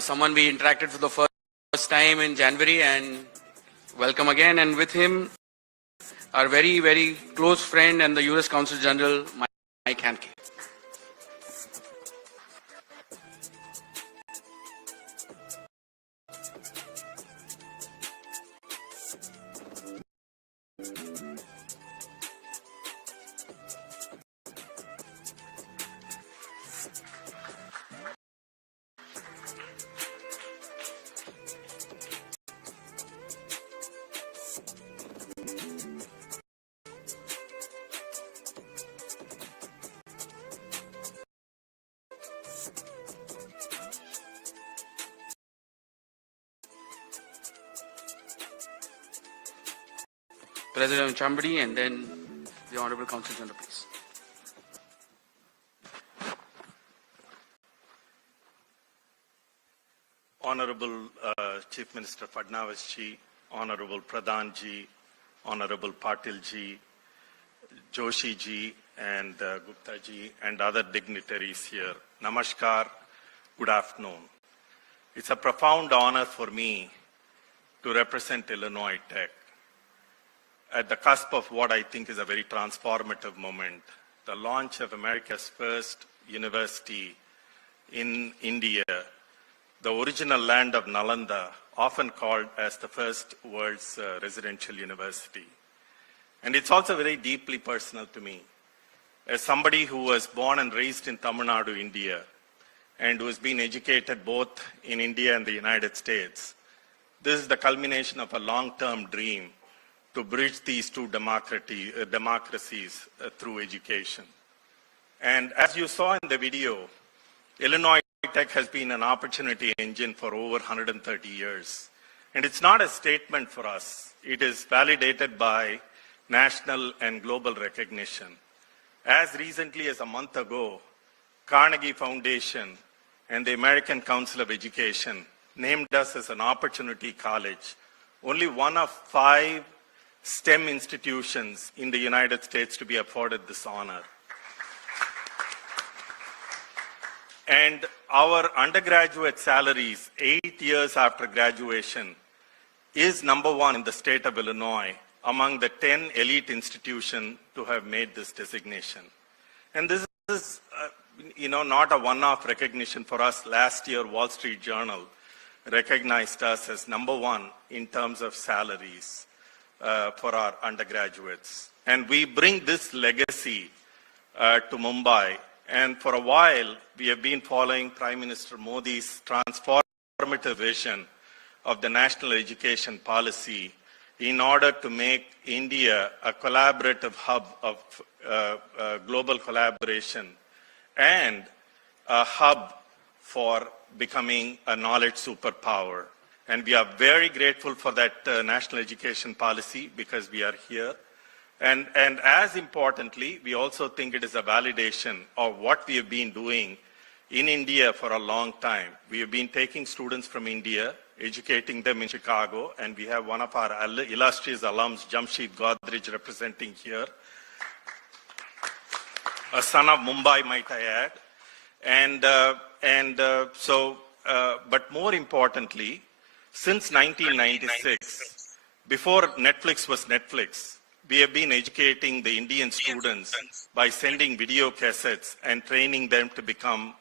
someone we interacted for the first time in January, and welcome again. And with him, our very, very close friend and the US Consul General, Mike Hanke. President Chambadi, and then the Honourable Consul General, please. Honourable Chief Minister Fadnavis ji, Honourable Pradhan ji, Honorable Patil ji, Joshi ji, and Gupta ji, and other dignitaries here. Namaskar, good afternoon. It's a profound honor for me to represent Illinois Tech at the cusp of what I think is a very transformative moment, the launch of America's first university in India, the original land of Nalanda, often called as the first world's residential university. And it's also very deeply personal to me. As somebody who was born and raised in Tamil Nadu, India, and who has been educated both in India and the United States, this is the culmination of a long-term dream to bridge these two democracies through education. And as you saw in the video, Illinois Tech has been an opportunity engine for over 130 years. And it's not a statement for us. It is validated by national and global recognition. As recently as a month ago, Carnegie Foundation and the American Council of Education named us as an opportunity college, only one of 5 STEM institutions in the United States to be afforded this honor. And our undergraduate salaries 8 years after graduation is #1 in the state of Illinois among the 10 elite institutions to have made this designation. And this is, not a one-off recognition for us. Last year, Wall Street Journal recognized us as #1 in terms of salaries for our undergraduates. And we bring this legacy to Mumbai. And for a while, we have been following Prime Minister Modi's transformative vision of the national education policy in order to make India a collaborative hub of global collaboration and a hub for becoming a knowledge superpower. And we are very grateful for that national education policy because we are here. And as importantly, we also think it is a validation of what we have been doing in India for a long time. We have been taking students from India, educating them in Chicago, and we have one of our illustrious alums, Jamshid Godrej, representing here. A son of Mumbai, might I add. But more importantly, since 1996, before Netflix was Netflix, we have been educating the Indian students by sending video cassettes and training them to become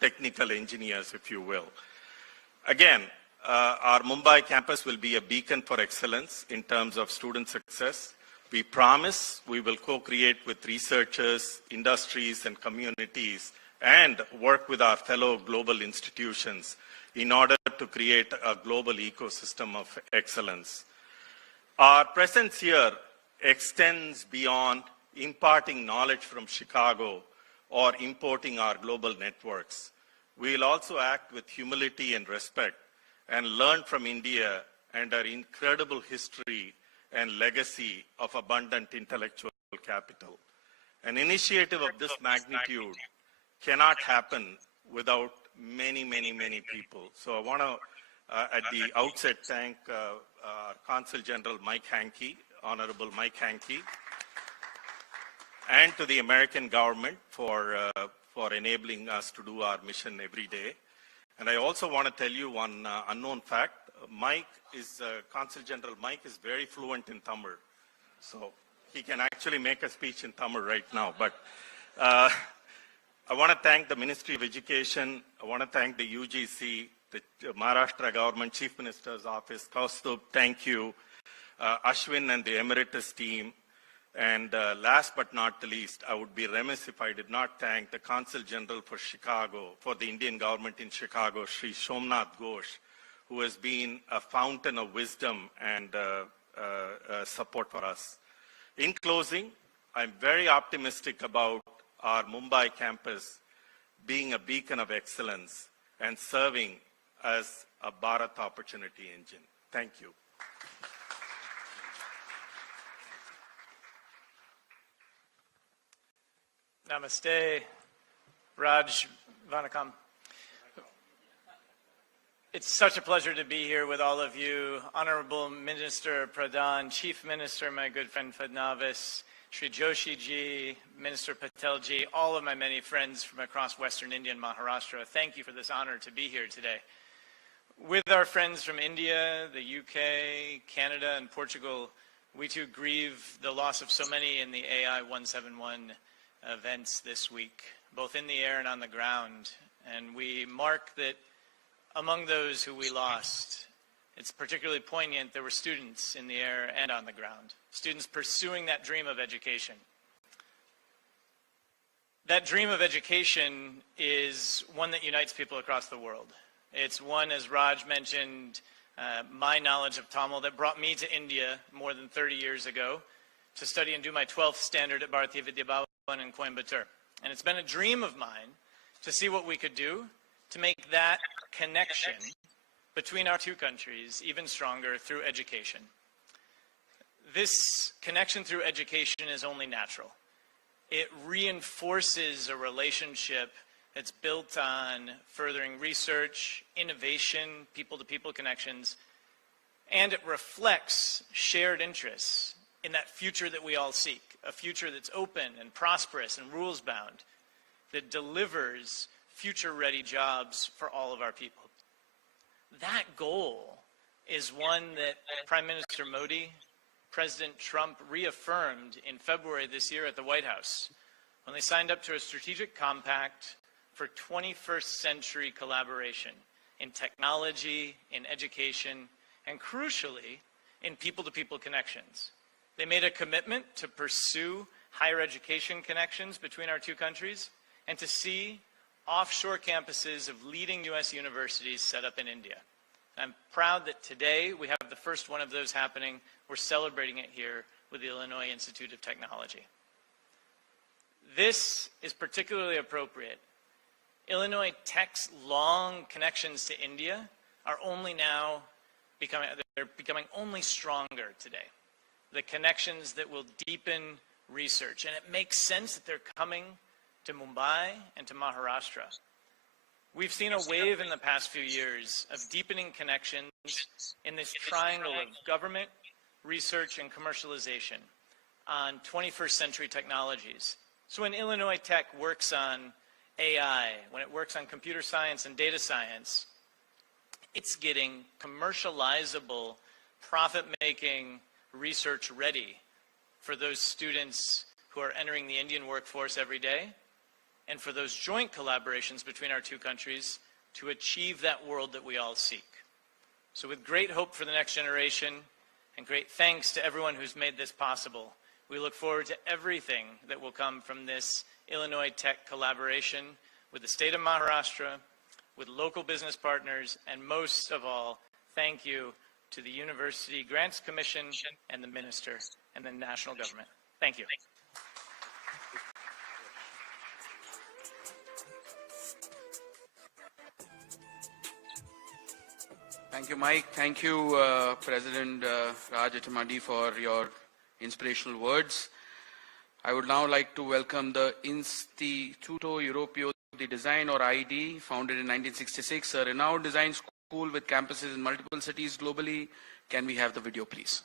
technical engineers, if you will. Again, our Mumbai campus will be a beacon for excellence in terms of student success. We promise we will co-create with researchers, industries, and communities, and work with our fellow global institutions in order to create a global ecosystem of excellence. Our presence here extends beyond imparting knowledge from Chicago or importing our global networks. We will also act with humility and respect and learn from India and our incredible history and legacy of abundant intellectual capital. An initiative of this magnitude cannot happen without many, many, many people. So I want to, at the outset, thank our Consul General Mike Hankey, Honorable Mike Hankey, and to the American government for enabling us to do our mission every day. And I also want to tell you one unknown fact. Consul General Mike is very fluent in Tamil. So he can actually make a speech in Tamil right now. But I want to thank the Ministry of Education. I want to thank the UGC, the Maharashtra government, Chief Minister's office, Kaustubh, thank you. Ashwin and the Emeritus team. And last but not the least, I would be remiss if I did not thank the Consul General for Chicago, for the Indian government in Chicago, Shri Somnath Ghosh, who has been a fountain of wisdom and support for us. In closing, I'm very optimistic about our Mumbai campus being a beacon of excellence and serving as a Bharat opportunity engine. Thank you. Namaste, Raj Vanakam. It's such a pleasure to be here with all of you. Honorable Minister Pradhan, Chief Minister, my good friend Fadnavis, Shri Joshi ji, Minister Patil ji, all of my many friends from across Western India and Maharashtra, thank you for this honor to be here today. With our friends from India, the UK, Canada, and Portugal, we too grieve the loss of so many in the AI 171 events this week, both in the air and on the ground. And we mark that among those who we lost, it's particularly poignant there were students in the air and on the ground, students pursuing that dream of education. That dream of education is one that unites people across the world. It's one, as Raj mentioned, my knowledge of Tamil that brought me to India more than 30 years ago to study and do my 12th standard at Bharatiya Vidya Bhavan in Coimbatore. And it's been a dream of mine to see what we could do to make that connection between our two countries even stronger through education. This connection through education is only natural. It reinforces a relationship that's built on furthering research, innovation, people-to-people connections, and it reflects shared interests in that future that we all seek, a future that's open and prosperous and rules-bound, that delivers future-ready jobs for all of our people. That goal is one that Prime Minister Modi, President Trump reaffirmed in February this year at the White House when they signed up to a strategic compact for 21st century collaboration in technology, in education, and crucially, in people-to-people connections. They made a commitment to pursue higher education connections between our two countries and to see offshore campuses of leading U.S. universities set up in India. I'm proud that today we have the first one of those happening. We're celebrating it here with the Illinois Institute of Technology. This is particularly appropriate. Illinois Tech's long connections to India are only now becoming only stronger today. The connections that will deepen research, and it makes sense that they're coming to Mumbai and to Maharashtra. We've seen a wave in the past few years of deepening connections in this triangle of government, research, and commercialization on 21st century technologies. So when Illinois Tech works on AI, when it works on computer science and data science, it's getting commercializable, profit-making research ready for those students who are entering the Indian workforce every day, and for those joint collaborations between our two countries to achieve that world that we all seek. So with great hope for the next generation and great thanks to everyone who's made this possible, we look forward to everything that will come from this Illinois Tech collaboration with the state of Maharashtra, with local business partners, and most of all, thank you to the University Grants Commission and the Minister and the national government. Thank you. Thank you, Mike. Thank you, President Raj Atamadi, for your inspirational words. I would now like to welcome the Instituto Europeo di Design, or ID, founded in 1966, a renowned design school with campuses in multiple cities globally. Can we have the video, please?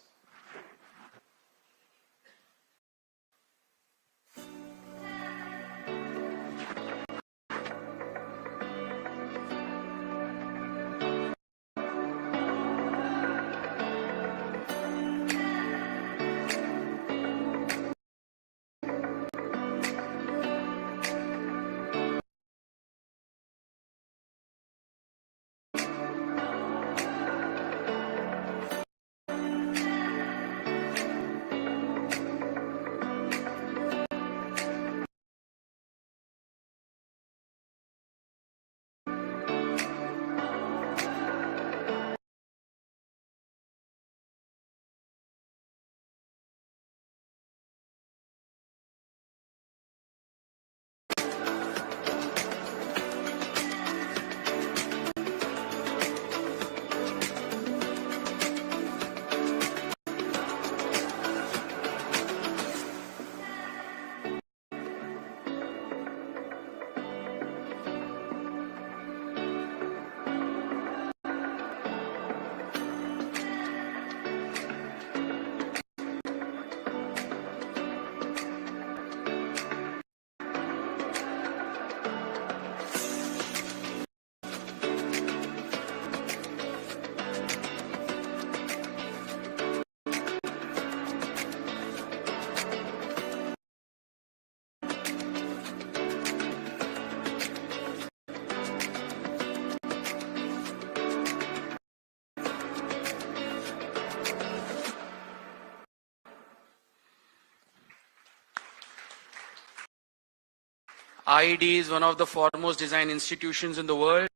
IED is one of the foremost design institutions in the world.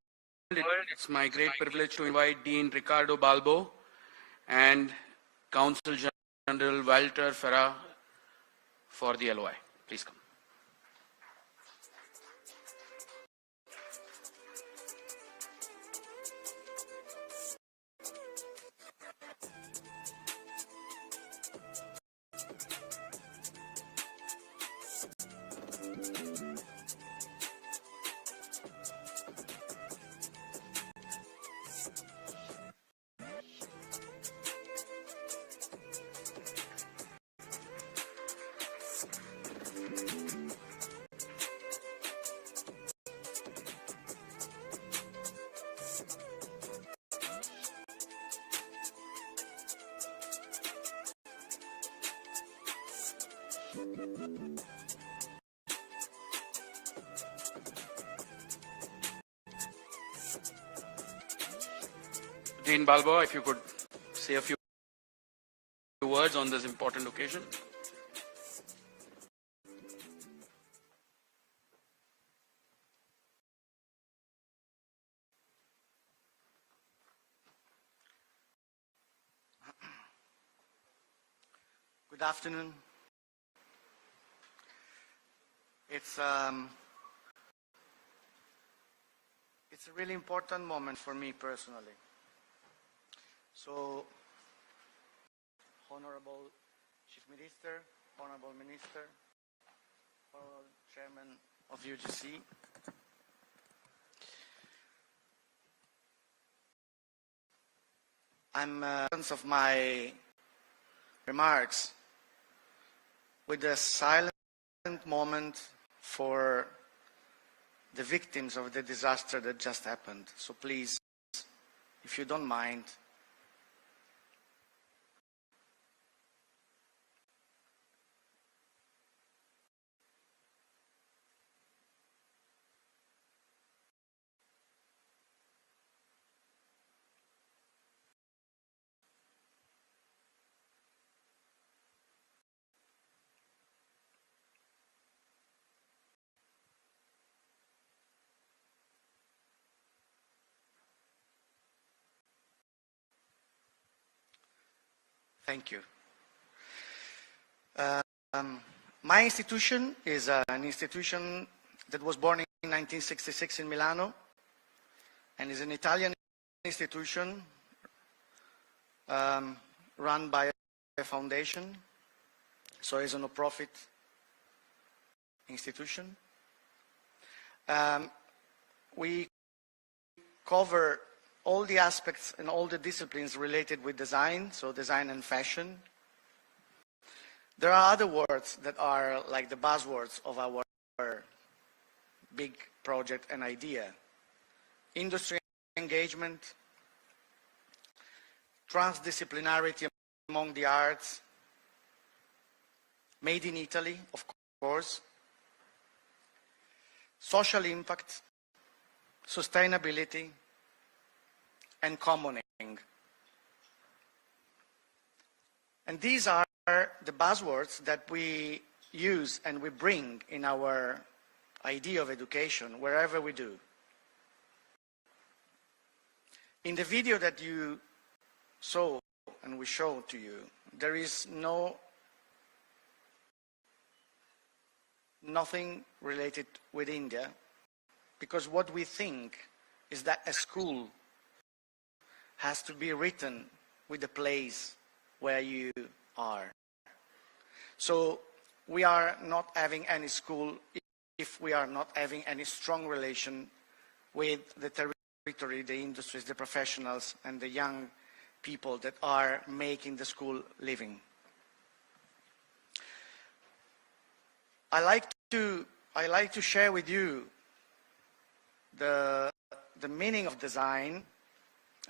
It's my great privilege to invite Dean Ricardo Balbo and Counsel General Walter Ferra for the LOI. Please come. Dean Balbo, if you could say a few words on this important occasion. Good afternoon. It's a really important moment for me personally. So, Honorable Chief Minister, Honorable Minister, Honorable Chairman of UGC, I'm of my remarks with a silent moment for the victims of the disaster that just happened. So please, if you don't mind, thank you. My institution is an institution that was born in 1966 in Milano and is an Italian institution run by a foundation, so it's a no-profit institution. We cover all the aspects and all the disciplines related with design, so design and fashion. There are other words that are like the buzzwords of our big project and idea. Industry engagement, transdisciplinarity among the arts, made in Italy, of course, social impact, sustainability, and commoning. And these are the buzzwords that we use and we bring in our idea of education wherever we do. In the video that you saw and we showed to you, there is nothing related with India, because what we think is that a school has to be written with the place where you are. So we are not having any school if we are not having any strong relation with the territory, the industries, the professionals, and the young people that are making the school living. I like to share with you the meaning of design.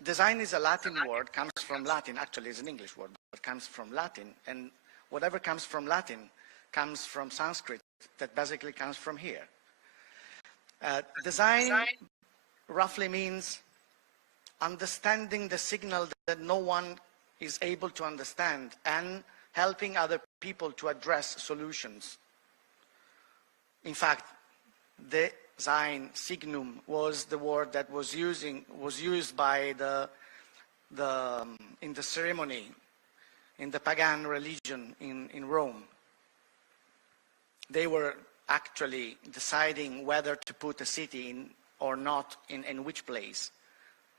Design is a Latin word, comes from Latin, actually it's an English word, but comes from Latin, and whatever comes from Latin comes from Sanskrit, that basically comes from here. Design roughly means understanding the signal that no one is able to understand and helping other people to address solutions. In fact, design signum was the word that was used by in the ceremony in the pagan religion in Rome. They were actually deciding whether to put a city in or not in which place,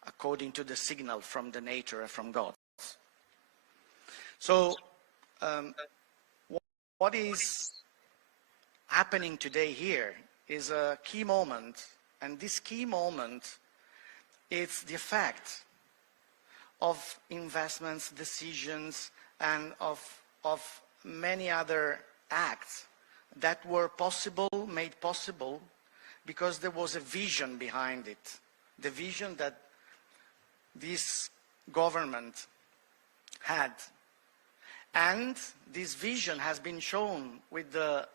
according to the signal from the nature and from God. So what is happening today here is a key moment, and this key moment is the effect of investments, decisions, and of many other acts that were made possible because there was a vision behind it. The vision that this government had. And this vision has been shown with the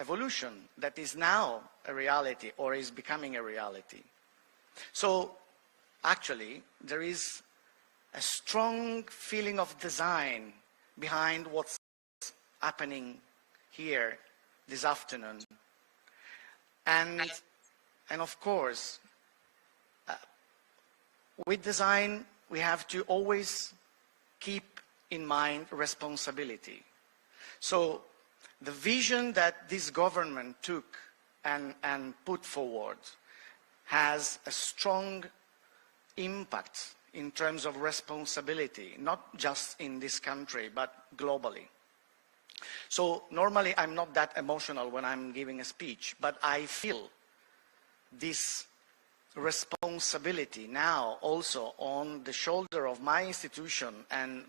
evolution that is now a reality or is becoming a reality. So actually, there is a strong feeling of design behind what's happening here this afternoon. And of course, with design, we have to always keep in mind responsibility. So the vision that this government took and put forward has a strong impact in terms of responsibility, not just in this country, but globally. So normally I'm not that emotional when I'm giving a speech, but I feel this responsibility now also on the shoulder of my institution and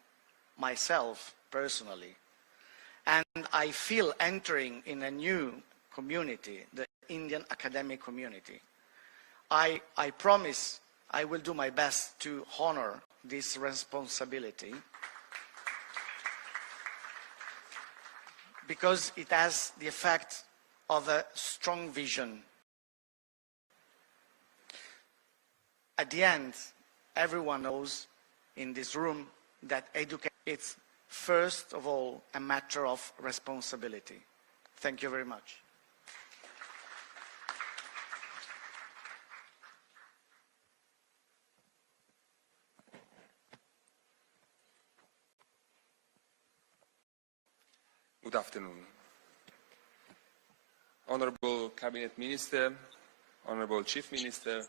myself personally. And I feel entering in a new community, the Indian academic community. I promise I will do my best to honor this responsibility because it has the effect of a strong vision. At the end, everyone knows in this room that education is first of all a matter of responsibility. Thank you very much. Good afternoon. Honorable Cabinet Minister, Honorable Chief Minister,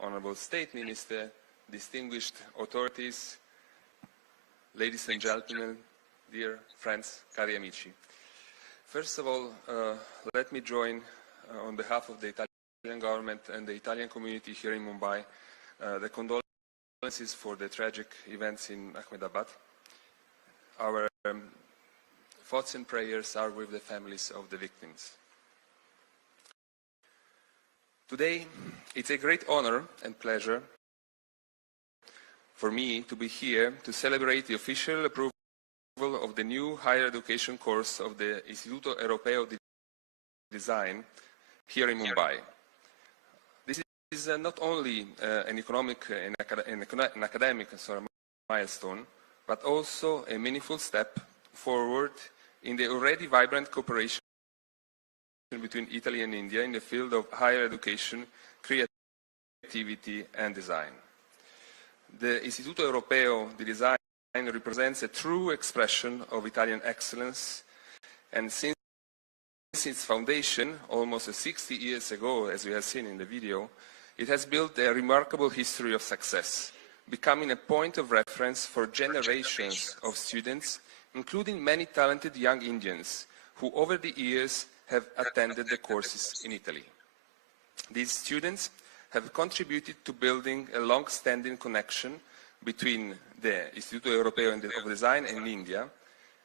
Honorable State Minister, distinguished authorities, ladies and gentlemen, dear friends, cari amici. First of all, let me join on behalf of the Italian government and the Italian community here in Mumbai the condolences for the tragic events in Ahmedabad. Our thoughts and prayers are with the families of the victims. Today, it's a great honor and pleasure for me to be here to celebrate the official approval of the new higher education course of the Istituto Europeo di Design here in Mumbai. This is not only an academic milestone, but also a meaningful step forward in the already vibrant cooperation between Italy and India in the field of higher education, creativity and design. The Istituto Europeo di Design represents a true expression of Italian excellence, and since its foundation, almost 60 years ago, as we have seen in the video, it has built a remarkable history of success, becoming a point of reference for generations of students, including many talented young Indians who over the years have attended the courses in Italy. These students have contributed to building a long-standing connection between the Istituto Europeo of Design and India,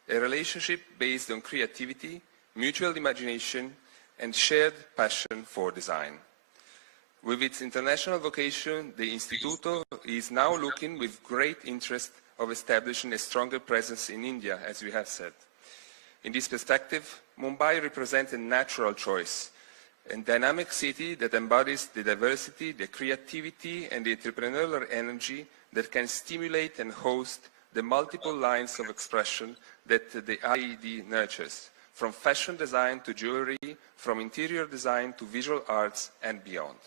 a relationship based on creativity, mutual imagination, and shared passion for design. With its international vocation, the Instituto is now looking with great interest of establishing a stronger presence in India, as we have said. In this perspective, Mumbai represents a natural choice, a dynamic city that embodies the diversity, the creativity, and the entrepreneurial energy that can stimulate and host the multiple lines of expression that the IED nurtures, from fashion design to jewelry, from interior design to visual arts and beyond.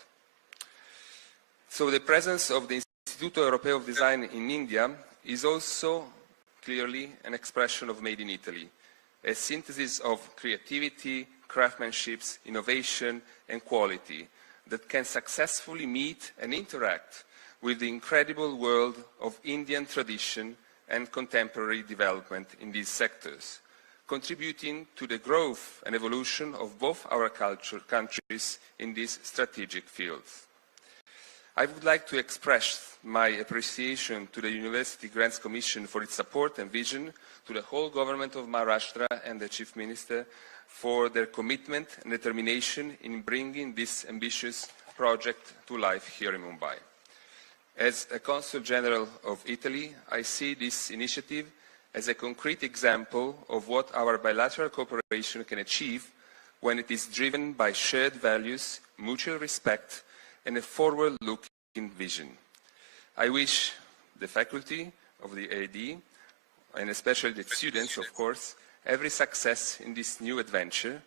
So the presence of the Istituto Europeo of Design in India is also clearly an expression of Made in Italy, a synthesis of creativity, craftsmanship, innovation and quality that can successfully meet and interact with the incredible world of Indian tradition and contemporary development in these sectors, contributing to the growth and evolution of both our countries in these strategic fields. I would like to express my appreciation to the University Grants Commission for its support and vision, to the whole government of Maharashtra and the Chief Minister for their commitment and determination in bringing this ambitious project to life here in Mumbai. As a Consul General of Italy, I see this initiative as a concrete example of what our bilateral cooperation can achieve when it is driven by shared values, mutual respect, and a forward-looking vision. I wish the faculty of the AD, and especially the students, of course, every success in this new adventure.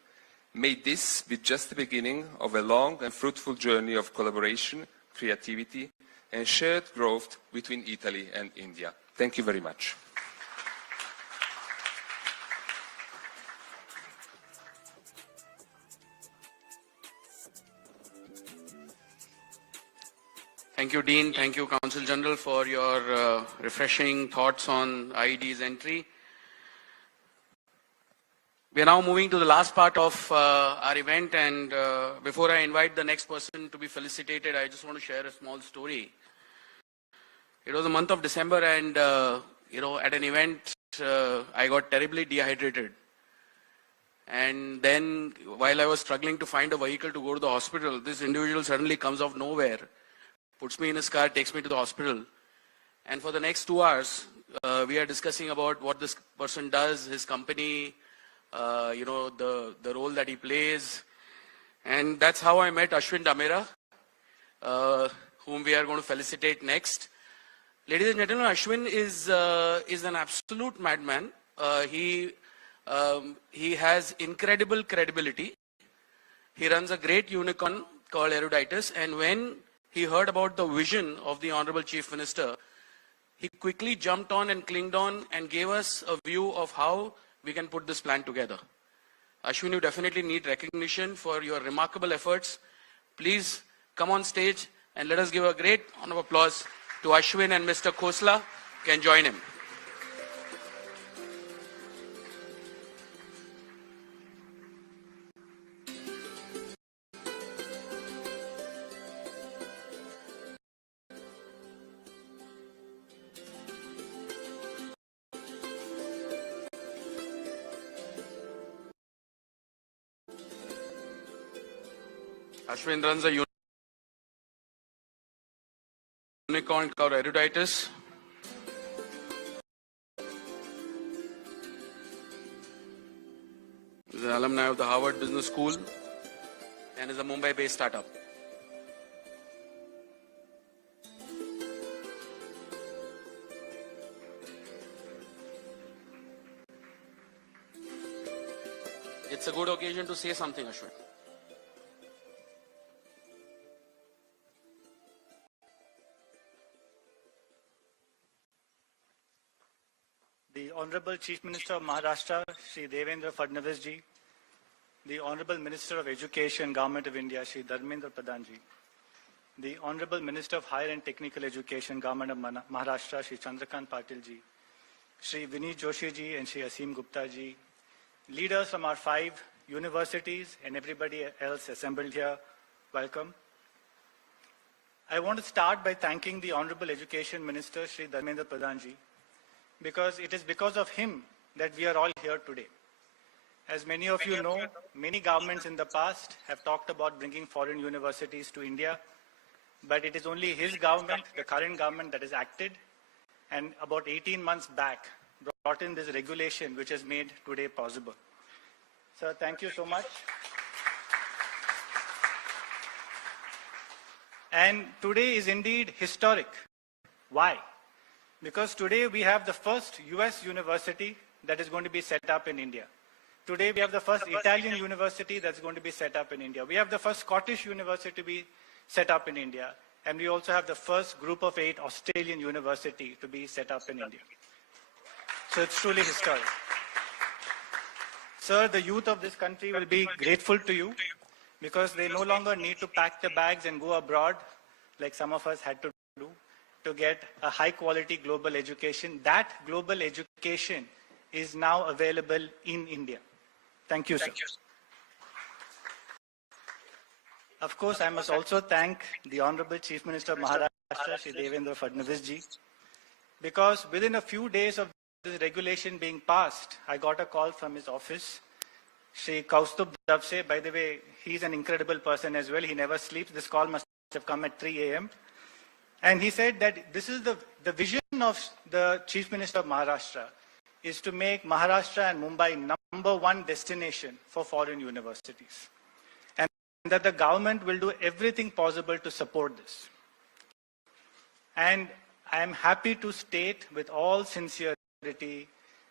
May this be just the beginning of a long and fruitful journey of collaboration, creativity, and shared growth between Italy and India. Thank you very much. Thank you, Dean. Thank you, Consul General, for your refreshing thoughts on IED's entry. We are now moving to the last part of our event, and before I invite the next person to be felicitated, I just want to share a small story. It was the month of December, and at an event, I got terribly dehydrated. And then, while I was struggling to find a vehicle to go to the hospital, this individual suddenly comes out of nowhere, puts me in his car, takes me to the hospital. And for the next 2 hours, we are discussing about what this person does, his company, the role that he plays. And that's how I met Ashwin Damera, whom we are going to felicitate next. Ladies and gentlemen, Ashwin is an absolute madman. He has incredible credibility. He runs a great unicorn called Eruditus, and when he heard about the vision of the Honorable Chief Minister, he quickly jumped on and clinged on and gave us a view of how we can put this plan together. Ashwin, you definitely need recognition for your remarkable efforts. Please come on stage and let us give a great round of applause to Ashwin, and Mr. Khosla can join him. Ashwin runs a unicorn called Eruditus. He's an alumni of the Harvard Business School and is a Mumbai-based startup. It's a good occasion to say something, Ashwin. The Honorable Chief Minister of Maharashtra, Shri Devendra Fadnavis ji, the Honorable Minister of Education, Government of India, Shri Dharmendra Pradhan ji, the Honorable Minister of Higher and Technical Education, Government of Maharashtra, Shri Chandrakant Patil ji, Shri Vineet Joshi ji and Shri Asim Gupta ji, leaders from our 5 universities and everybody else assembled here, welcome. I want to start by thanking the Honorable Education Minister, Shri Dharmendra Pradhan ji, because it is because of him that we are all here today. As many of you know, many governments in the past have talked about bringing foreign universities to India, but it is only his government, the current government, that has acted, and about 18 months back brought in this regulation which has made today possible. Sir, thank you so much. And today is indeed historic. Why? Because today we have the first US university that is going to be set up in India. Today we have the first Italian university that's going to be set up in India. We have the first Scottish university to be set up in India. And we also have the first group of 8 Australian university to be set up in India. So it's truly historic. Sir, the youth of this country will be grateful to you because they no longer need to pack the bags and go abroad like some of us had to do to get a high quality global education. That global education is now available in India. Thank you, sir. Of course, I must also thank the Honorable Chief Minister of Maharashtra, Shri Devendra Pradhan ji, because within a few days of this regulation being passed, I got a call from his office. Shri Kaustubh Davse, by the way, he's an incredible person as well. He never sleeps. This call must have come at 3 a.m. And he said that this is the vision of the Chief Minister of Maharashtra is to make Maharashtra and Mumbai #1 destination for foreign universities. And that the government will do everything possible to support this. And I am happy to state with all sincerity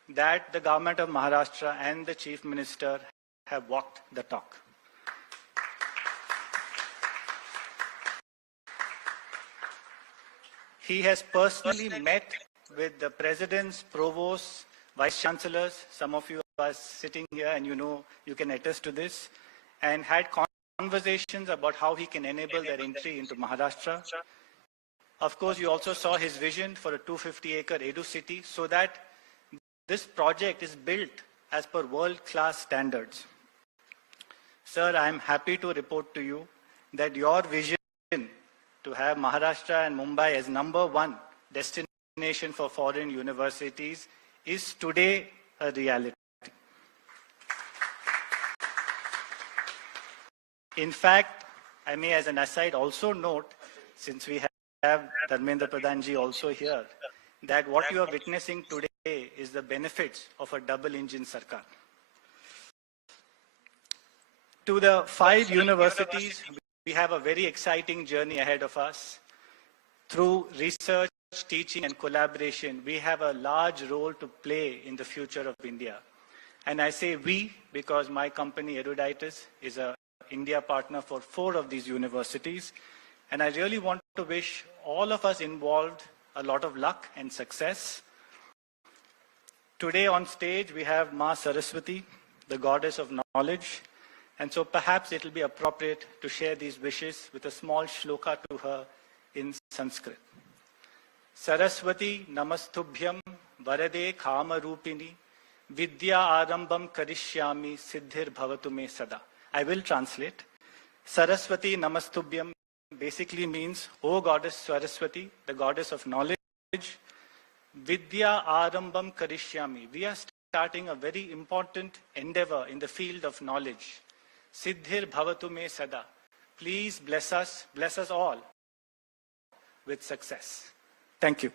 that the government of Maharashtra and the Chief Minister have walked the talk. He has personally met with the presidents, provosts, vice chancellors. Some of you are sitting here and you can attest to this, and had conversations about how he can enable their entry into Maharashtra. Of course, you also saw his vision for a 250-acre Edu City so that this project is built as per world-class standards. Sir, I am happy to report to you that your vision to have Maharashtra and Mumbai as #1 destination for foreign universities is today a reality. In fact, I may as an aside also note, since we have Dharmendra Pradhan ji also here, that what you are witnessing today is the benefits of a double-engine Sarkar. To the 5 universities, we have a very exciting journey ahead of us. Through research, teaching, and collaboration, we have a large role to play in the future of India. And I say we because my company, Eruditus, is a India partner for 4 of these universities. And I really want to wish all of us involved a lot of luck and success. Today on stage, we have Ma Saraswati, the goddess of knowledge. And so perhaps it will be appropriate to share these wishes with a small shloka to her in Sanskrit. Saraswati namastubhyam varade kama rupini vidya arambam karishyami siddhir bhavatu me sada. I will translate. Saraswati namastubhyam basically means, O goddess Saraswati, the goddess of knowledge, vidya arambam karishyami. We are starting a very important endeavor in the field of knowledge. Siddhir bhavatu me sada. Please bless us all with success. Thank you.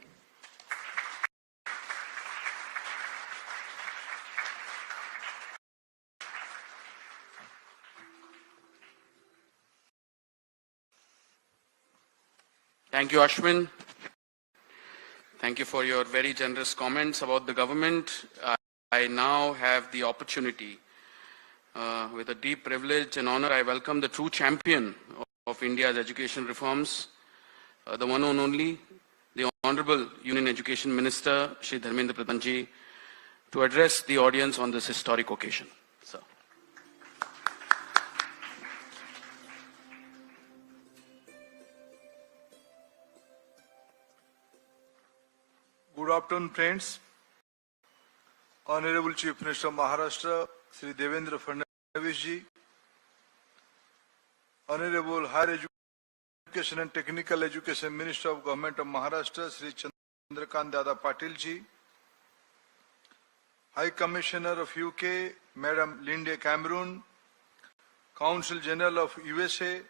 Thank you, Ashwin. Thank you for your very generous comments about the government. I now have the opportunity, with a deep privilege and honor, I welcome the true champion of India's education reforms, the one and only, the Honorable Union Education Minister, Shri Dharmendra Pradhan ji, to address the audience on this historic occasion. Sir. Good afternoon, friends. Honorable Chief Minister of Maharashtra, Shri Devendra Fadnavis ji, Honorable Higher Education and Technical Education Minister of Government of Maharashtra, Shri Chandrakant Patil ji, High Commissioner of UK, Madam Linde Cameron, Consul General of USA,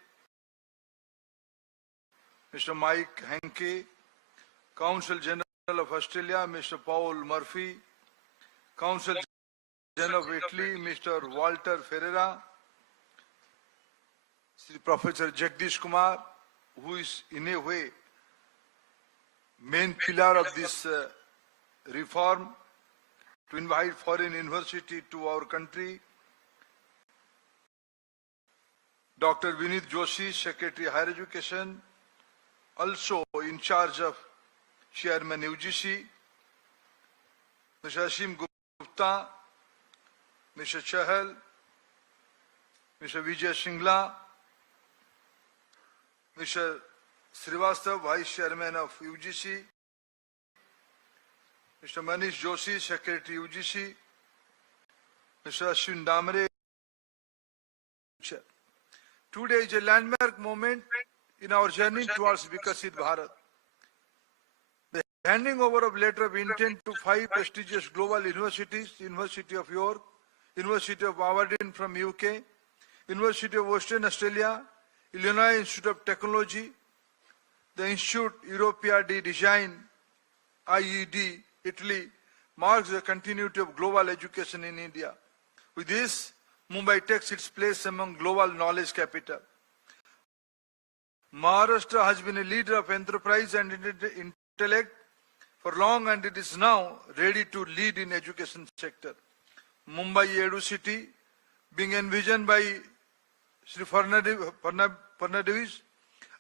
Mr. Mike Henke, Consul General of Australia, Mr. Paul Murphy, Consul General of Italy, Mr. Walter Ferreira, Sri Professor Jagdish Kumar, who is in a way main pillar of this reform, to invite foreign university to our country. Dr. Vineet Joshi, Secretary Higher Education, also in charge of Chairman UGC, Mr. Asim Gupta, Mr. Chahal, Mr. Vijay Singla, Mr. Srivastav, Vice Chairman of UGC, Mr. Manish Joshi, Secretary UGC, Mr. Shri Dharmendra. Today is a landmark moment in our journey towards Vikasit Bharat. The handing over of letter of intent to 5 prestigious global universities, University of York, University of Aberdeen from UK, University of Western Australia, Illinois Institute of Technology, the Institute Europea di Design, IED, Italy, marks the continuity of global education in India. With this, Mumbai takes its place among global knowledge capital. Maharashtra has been a leader of enterprise and intellect for long, and it is now ready to lead in education sector. Mumbai Edu City, being envisioned by Shri Fadnavis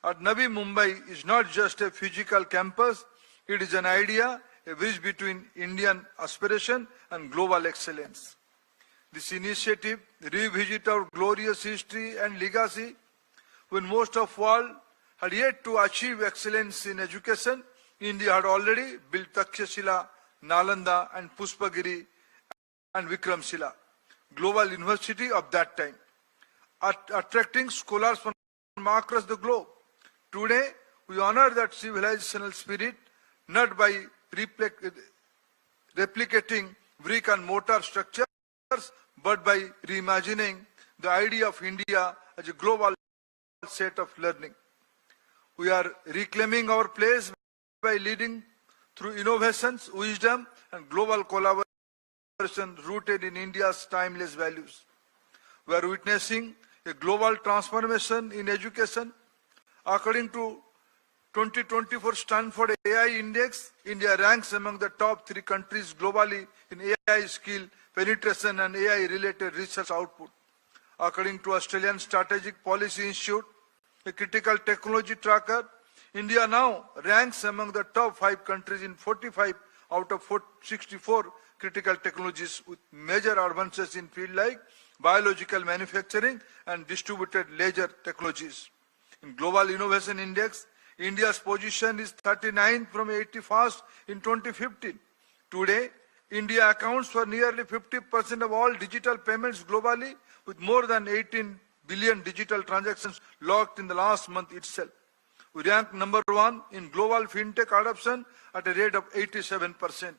at Navi Mumbai, is not just a physical campus, it is an idea, a bridge between Indian aspiration and global excellence. This initiative revisits our glorious history and legacy. When most of the world had yet to achieve excellence in education, India had already built Takshashila, Nalanda and Pushpagiri and Vikramshila, global university of that time, attracting scholars from across the globe. Today, we honor that civilizational spirit not by replicating brick and mortar structures, but by reimagining the idea of India as a global set of learning. We are reclaiming our place by leading through innovations, wisdom, and global collaboration rooted in India's timeless values. We are witnessing a global transformation in education. According to 2024 Stanford AI Index, India ranks among the top 3 countries globally in AI skill penetration and AI-related research output. According to Australian Strategic Policy Institute, a critical technology tracker, India now ranks among the top 5 countries in 45 out of 64 critical technologies, with major advances in fields like biological manufacturing and distributed ledger technologies. In Global Innovation Index, India's position is 39th from 81st in 2015. Today, India accounts for nearly 50% of all digital payments globally, with more than 18 billion digital transactions logged in the last month itself. We rank number 1 in global fintech adoption at a rate of 87%.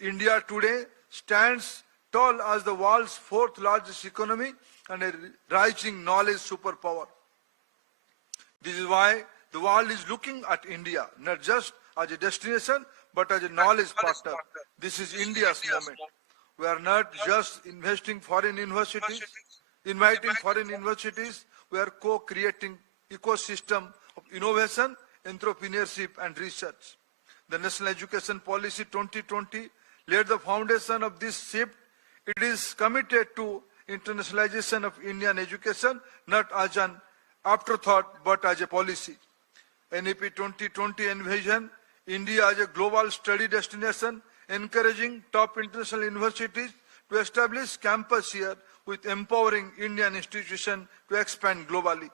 India today stands tall as the world's 4th largest economy and a rising knowledge superpower. This is why the world is looking at India, not just as a destination, but as a knowledge partner. This is India's moment. We are not just inviting foreign universities, we are co-creating ecosystem of innovation, entrepreneurship and research. The National Education Policy 2020 laid the foundation of this shift. It is committed to internationalization of Indian education, not as an afterthought, but as a policy. NEP 2020 envisioned India as a global study destination, encouraging top international universities to establish campus here with empowering Indian institutions to expand globally.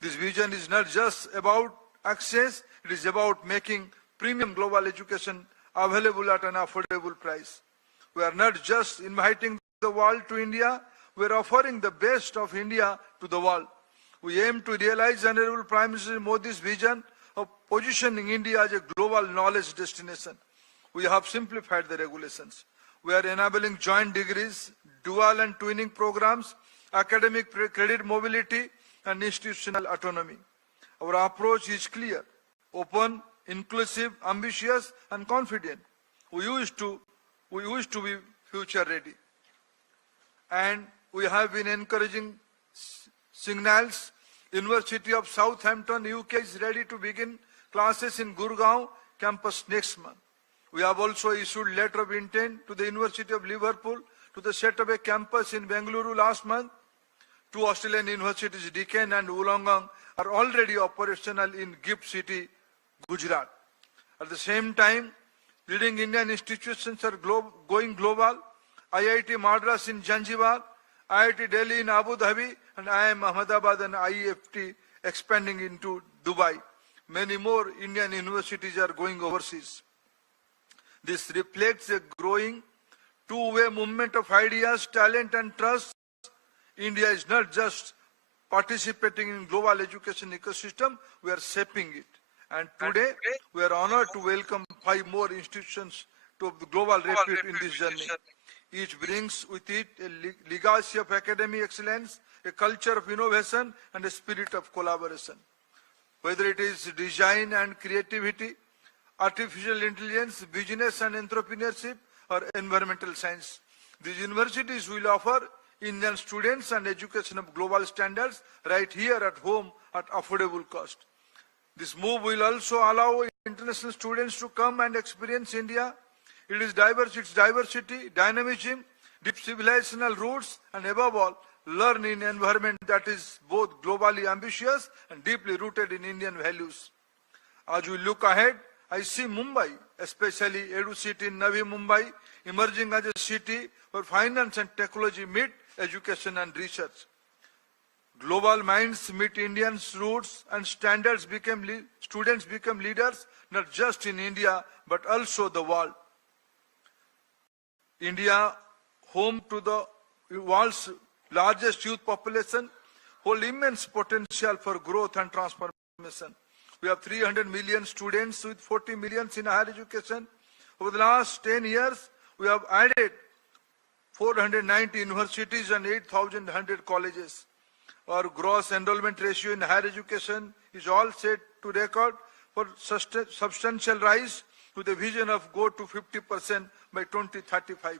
This vision is not just about access, it is about making premium global education available at an affordable price. We are not just inviting the world to India, we are offering the best of India to the world. We aim to realize Honorable Prime Minister Modi's vision of positioning India as a global knowledge destination. We have simplified the regulations. We are enabling joint degrees, dual and twinning programs, academic credit mobility, and institutional autonomy. Our approach is clear, open, inclusive, ambitious, and confident. We wish to be future ready. And we have been encouraging signals. University of Southampton, UK is ready to begin classes in Gurgaon campus next month. We have also issued letter of intent to the University of Liverpool to set up a campus in Bengaluru last month. Two Australian universities, Deccan and Wollongong, are already operational in Gift City, Gujarat. At the same time, leading Indian institutions are going global. IIT Madras in Zanzibar, IIT Delhi in Abu Dhabi, and IIM Ahmedabad and IEFT expanding into Dubai. Many more Indian universities are going overseas. This reflects a growing two-way movement of ideas, talent and trust. India is not just participating in global education ecosystem, we are shaping it. And today, we are honored to welcome 5 more institutions to the global repute in this journey. Each brings with it a legacy of academic excellence, a culture of innovation, and a spirit of collaboration. Whether it is design and creativity, artificial intelligence, business and entrepreneurship, or environmental science, these universities will offer Indian students and education of global standards right here at home at affordable cost. This move will also allow international students to come and experience India. Its diversity, dynamism, deep civilizational roots, and above all, learn in an environment that is both globally ambitious and deeply rooted in Indian values. As we look ahead, I see Mumbai, especially Edu City in Navi Mumbai, emerging as a city where finance and technology meet education and research. Global minds meet Indians' roots and students become leaders, not just in India, but also the world. India, home to the world's largest youth population, holds immense potential for growth and transformation. We have 300 million students with 40 million in higher education. Over the last 10 years, we have added 490 universities and 8,100 colleges. Our gross enrollment ratio in higher education is all set to record for substantial rise with a vision of go to 50% by 2035.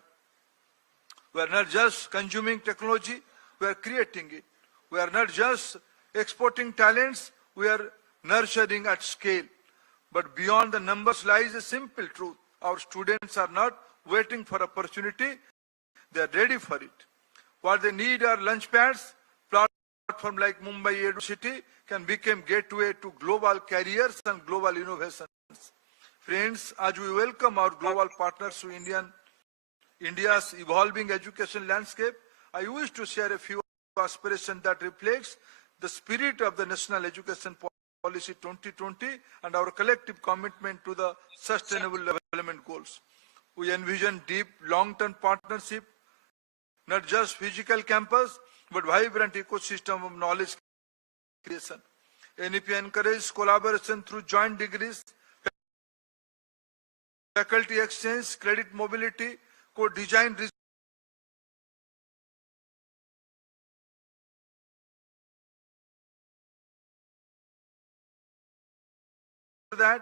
We are not just consuming technology, we are creating it. We are not just exporting talents, we are nurturing at scale. But beyond the numbers lies a simple truth. Our students are not waiting for opportunity, they are ready for it. What they need are launch pads. Platform like Mumbai Edu City can become gateway to global careers and global innovations. Friends, as we welcome our global partners to India's evolving education landscape, I wish to share a few aspirations that reflects the spirit of the National Education Policy 2020 and our collective commitment to the Sustainable Development Goals. We envision deep, long-term partnership, not just physical campus, but vibrant ecosystem of knowledge creation. NEP encourages collaboration through joint degrees, faculty exchange, credit mobility, co-design that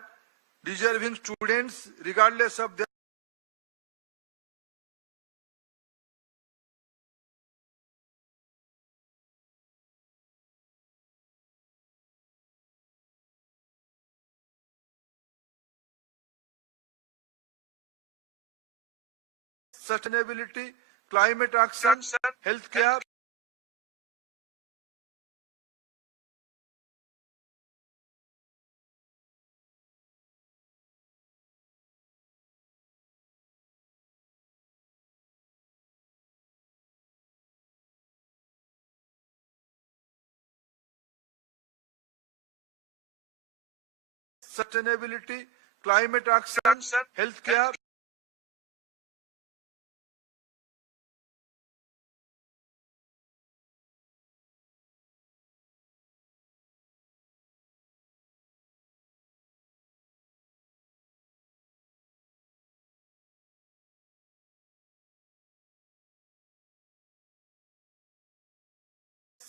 deserving students, regardless of their sustainability, climate action, healthcare, healthcare,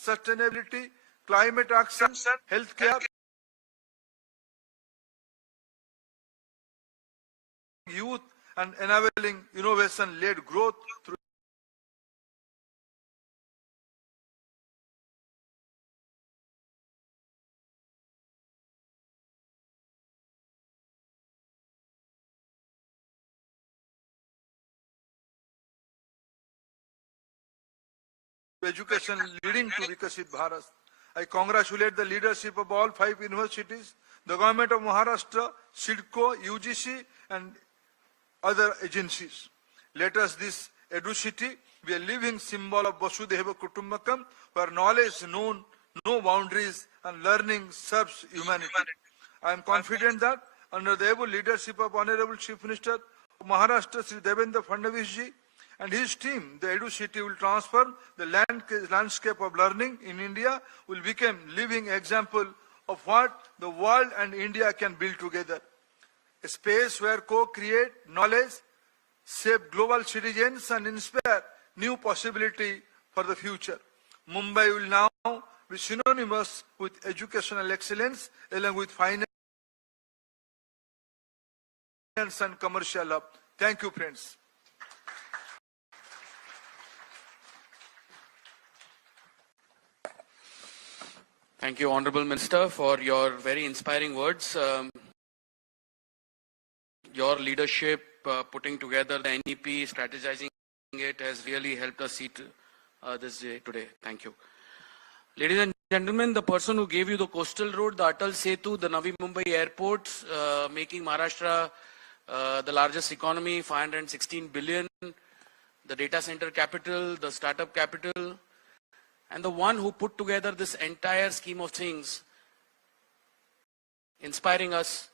sustainability, climate action, healthcare, youth, and enabling innovation-led growth through education leading to Vikasit Bharat. I congratulate the leadership of all 5 universities, the government of Maharashtra, SIDCO, UGC and other agencies. Let us this Edu City be a living symbol of Vasudhaiva Kutumbakam, where knowledge known no boundaries and learning serves humanity. I am confident that under the able leadership of Honorable Chief Minister of Maharashtra, Shri Devendra Pradhan ji, and his team, the Edu City will transform the landscape of learning in India, will become living example of what the world and India can build together. A space where co-create knowledge, shape global citizens and inspire new possibility for the future. Mumbai will now be synonymous with educational excellence along with finance and commercial hub. Thank you, friends. Thank you, Honorable Minister, for your very inspiring words. Your leadership, putting together the NEP, strategizing it, has really helped us see this day today. Thank you. Ladies and gentlemen, the person who gave you the coastal road, the Atal Setu, the Navi Mumbai airports, making Maharashtra the largest economy, 516 billion, the data center capital, the startup capital, and the one who put together this entire scheme of things, inspiring us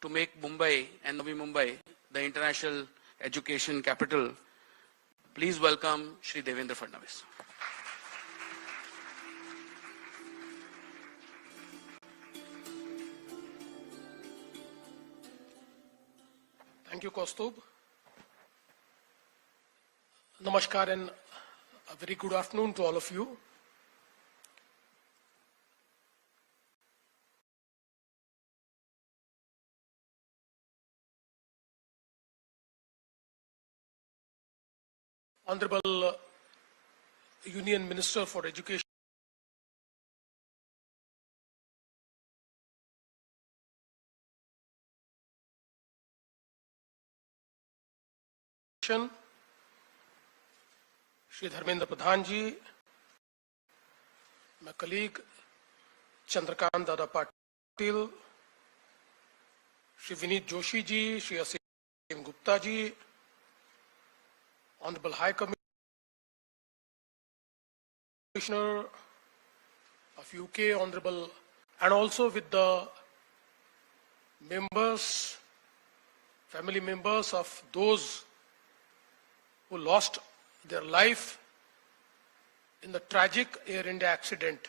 to make Mumbai and Navi Mumbai the international education capital. Please welcome Shri Devendra Fadnavis. Thank you, Kaustubh. Namaskar and a very good afternoon to all of you. Honorable Union Minister for Education, Shri Dharmendra Pradhan ji, my colleague Chandrakant Patil, Shri Vineet Joshi ji, Shri Asim Gupta ji, Honorable High Commissioner of UK, Honorable, and also with the members, family members of those who lost their life in the tragic Air India accident.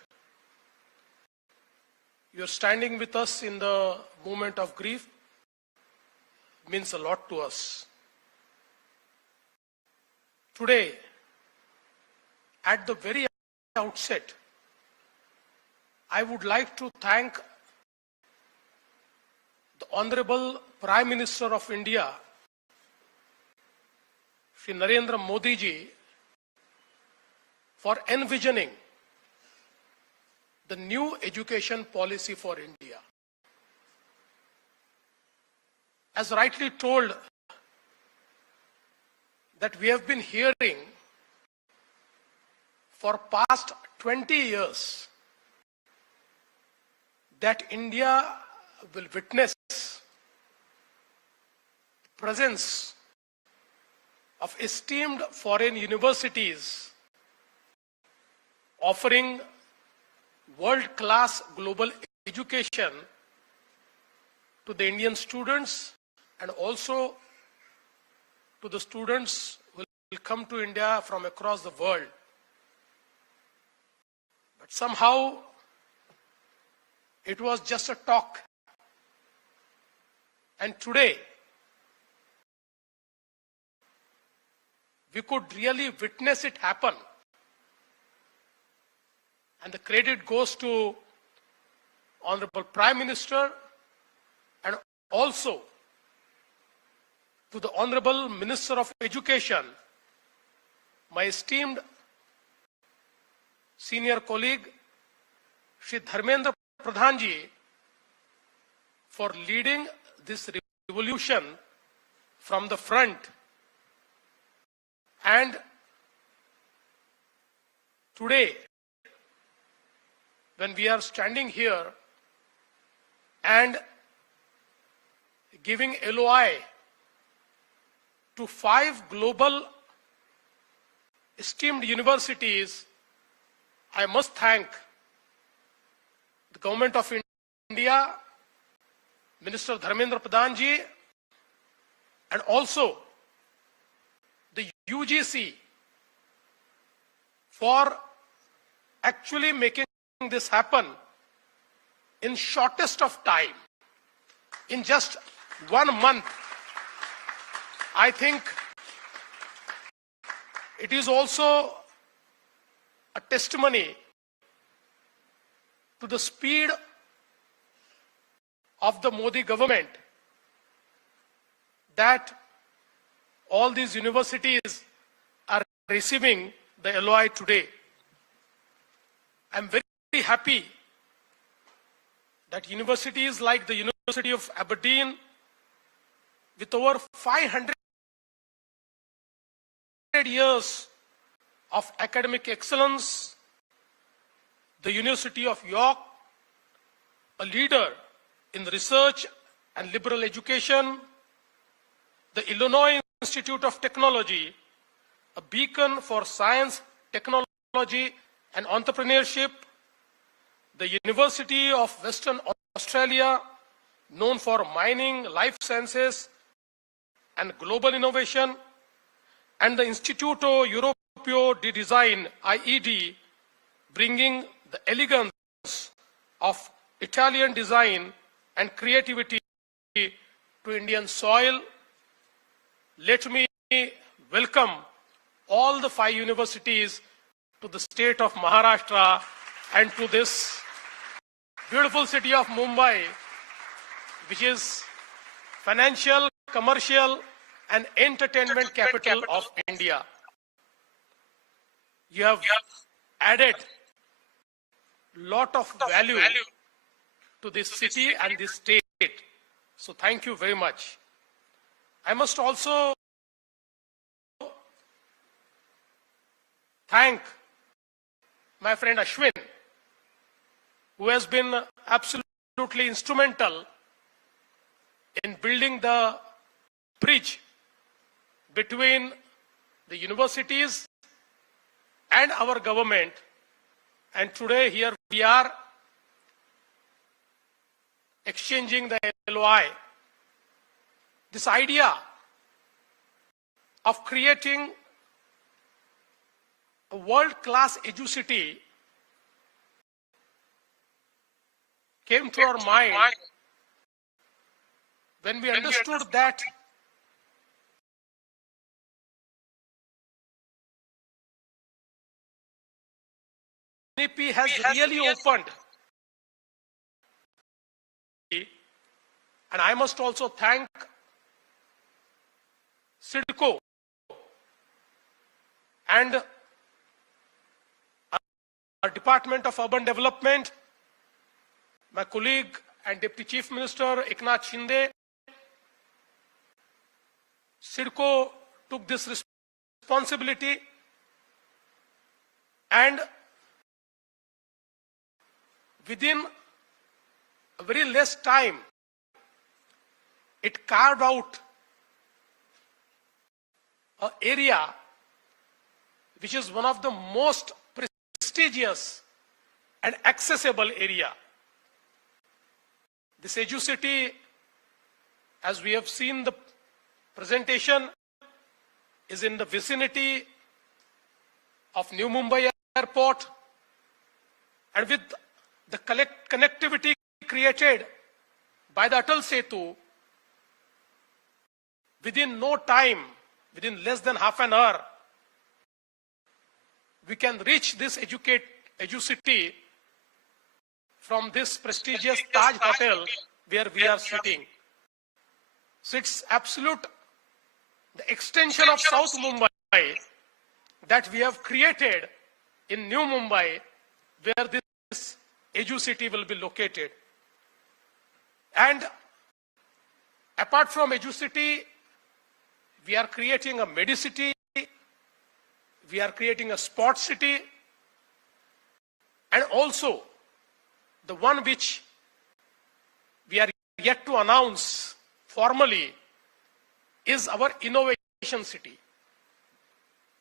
Your standing with us in the moment of grief means a lot to us. Today, at the very outset, I would like to thank the Honorable Prime Minister of India, Shri Narendra Modi ji, for envisioning the new education policy for India. As rightly told, that we have been hearing for past 20 years that India will witness presence of esteemed foreign universities offering world-class global education to the Indian students and also to the students who will come to India from across the world. But somehow it was just a talk. And today we could really witness it happen. And the credit goes to Honorable Prime Minister and also to the Honorable Minister of Education, my esteemed senior colleague, Shri Dharmendra Pradhan ji, for leading this revolution from the front, and today, when we are standing here and giving LOI to 5 global esteemed universities, I must thank the Government of India, Minister Dharmendra Pradhan ji, and also the UGC for actually making this happen in shortest of time, in just 1 month. I think it is also a testimony to the speed of the Modi government that all these universities are receiving the LOI today. I'm very happy that universities like the University of Aberdeen, with over 500 years of academic excellence, the University of York, a leader in research and liberal education, the Illinois Institute of Technology, a beacon for science, technology, and entrepreneurship, the University of Western Australia, known for mining, life sciences, and global innovation, and the Instituto Europeo di Design, IED, bringing the elegance of Italian design and creativity to Indian soil. Let me welcome all the 5 universities to the state of Maharashtra and to this beautiful city of Mumbai, which is financial, commercial, and entertainment capital of India. You have added lot of value to this city and this state. So thank you very much. I must also thank my friend Ashwin, who has been absolutely instrumental in building the bridge between the universities and our government. And today here we are exchanging the LOI. This idea of creating a world-class Edu City came to our mind when we understood that NEP has really opened. And I must also thank CIDCO and our Department of Urban Development, my colleague and Deputy Chief Minister Eknath Shinde. CIDCO took this responsibility, and within a very less time, it carved out an area which is one of the most prestigious and accessible area. This Edu City, as we have seen the presentation, is in the vicinity of New Mumbai Airport, and with the connectivity created by the Atal Setu, within no time, within less than half an hour, we can reach this Edu City from this prestigious Taj Hotel where we are sitting. So it's absolute, the extension of South Mumbai that we have created in New Mumbai, where this Edu City will be located. And apart from Edu City, we are creating a Medicity, we are creating a Sport City, And also, the one which we are yet to announce formally is our innovation city.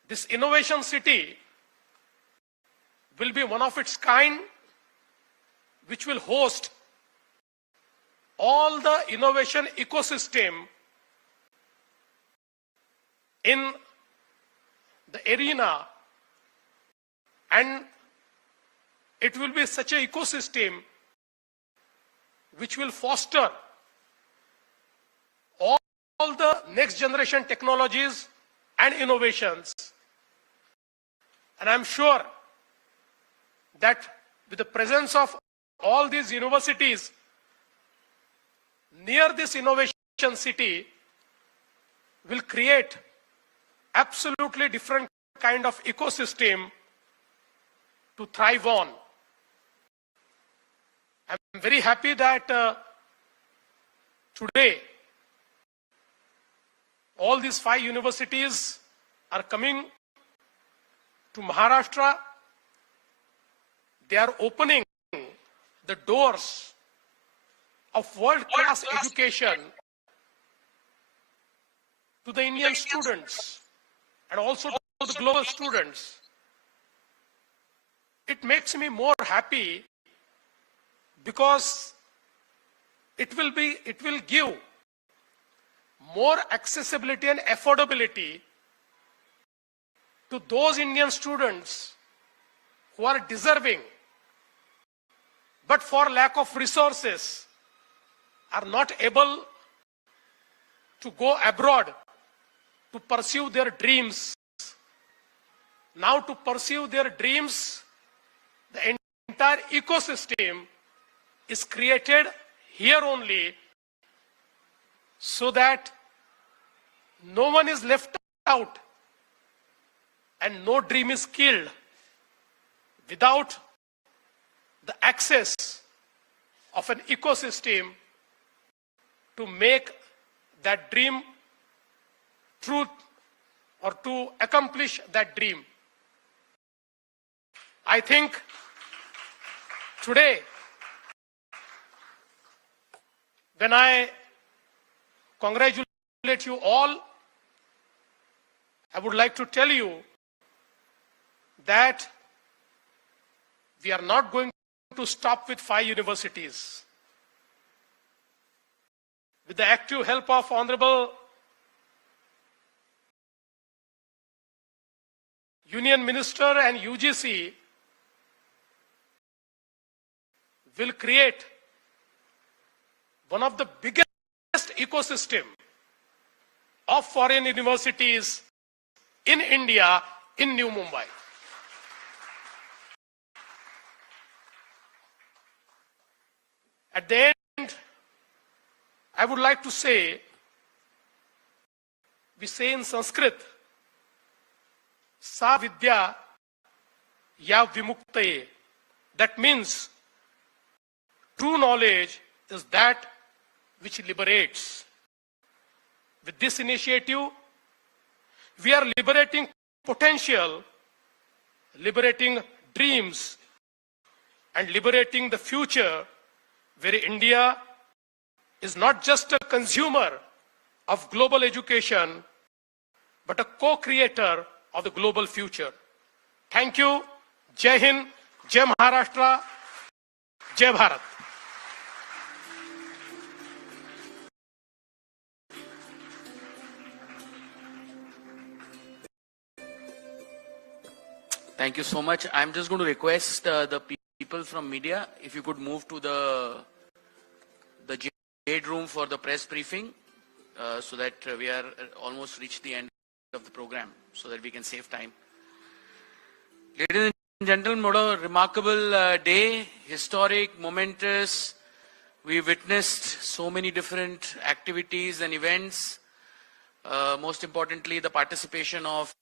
This innovation city will be one of its kind, which will host all the innovation ecosystem in the arena, and it will be such an ecosystem which will foster all the next generation technologies and innovations. And I'm sure that with the presence of all these universities near this innovation city will create absolutely different kind of ecosystem to thrive on. I'm very happy that today all these 5 universities are coming to Maharashtra. They are opening the doors of world-class education to the Indian students and also to the global students. It makes me more happy because it will give more accessibility and affordability to those Indian students who are deserving, but for lack of resources are not able to go abroad to pursue their dreams. Now to pursue their dreams, the entire ecosystem is created here only, so that no one is left out and no dream is killed without the access of an ecosystem to make that dream true or to accomplish that dream. I think today, when I congratulate you all, I would like to tell you that we are not going to stop with 5 universities. With the active help of Honorable Union Minister and UGC, will create one of the biggest ecosystem of foreign universities in India, in New Mumbai. At the end, I would like to say, we say in Sanskrit, Sa Vidya Ya Vimuktaye. That means true knowledge is that which liberates. With this initiative, we are liberating potential, liberating dreams, and liberating the future where India is not just a consumer of global education, but a co-creator of the global future. Thank you. Jai Hind, Jai Maharashtra, Jai Bharat. Thank you so much. I'm just going to request the people from media, if you could move to the Jade room for the press briefing, so that we are almost reached the end of the program, so that we can save time. Ladies and gentlemen, what a remarkable day, historic, momentous. We witnessed so many different activities and events. Most importantly, the participation of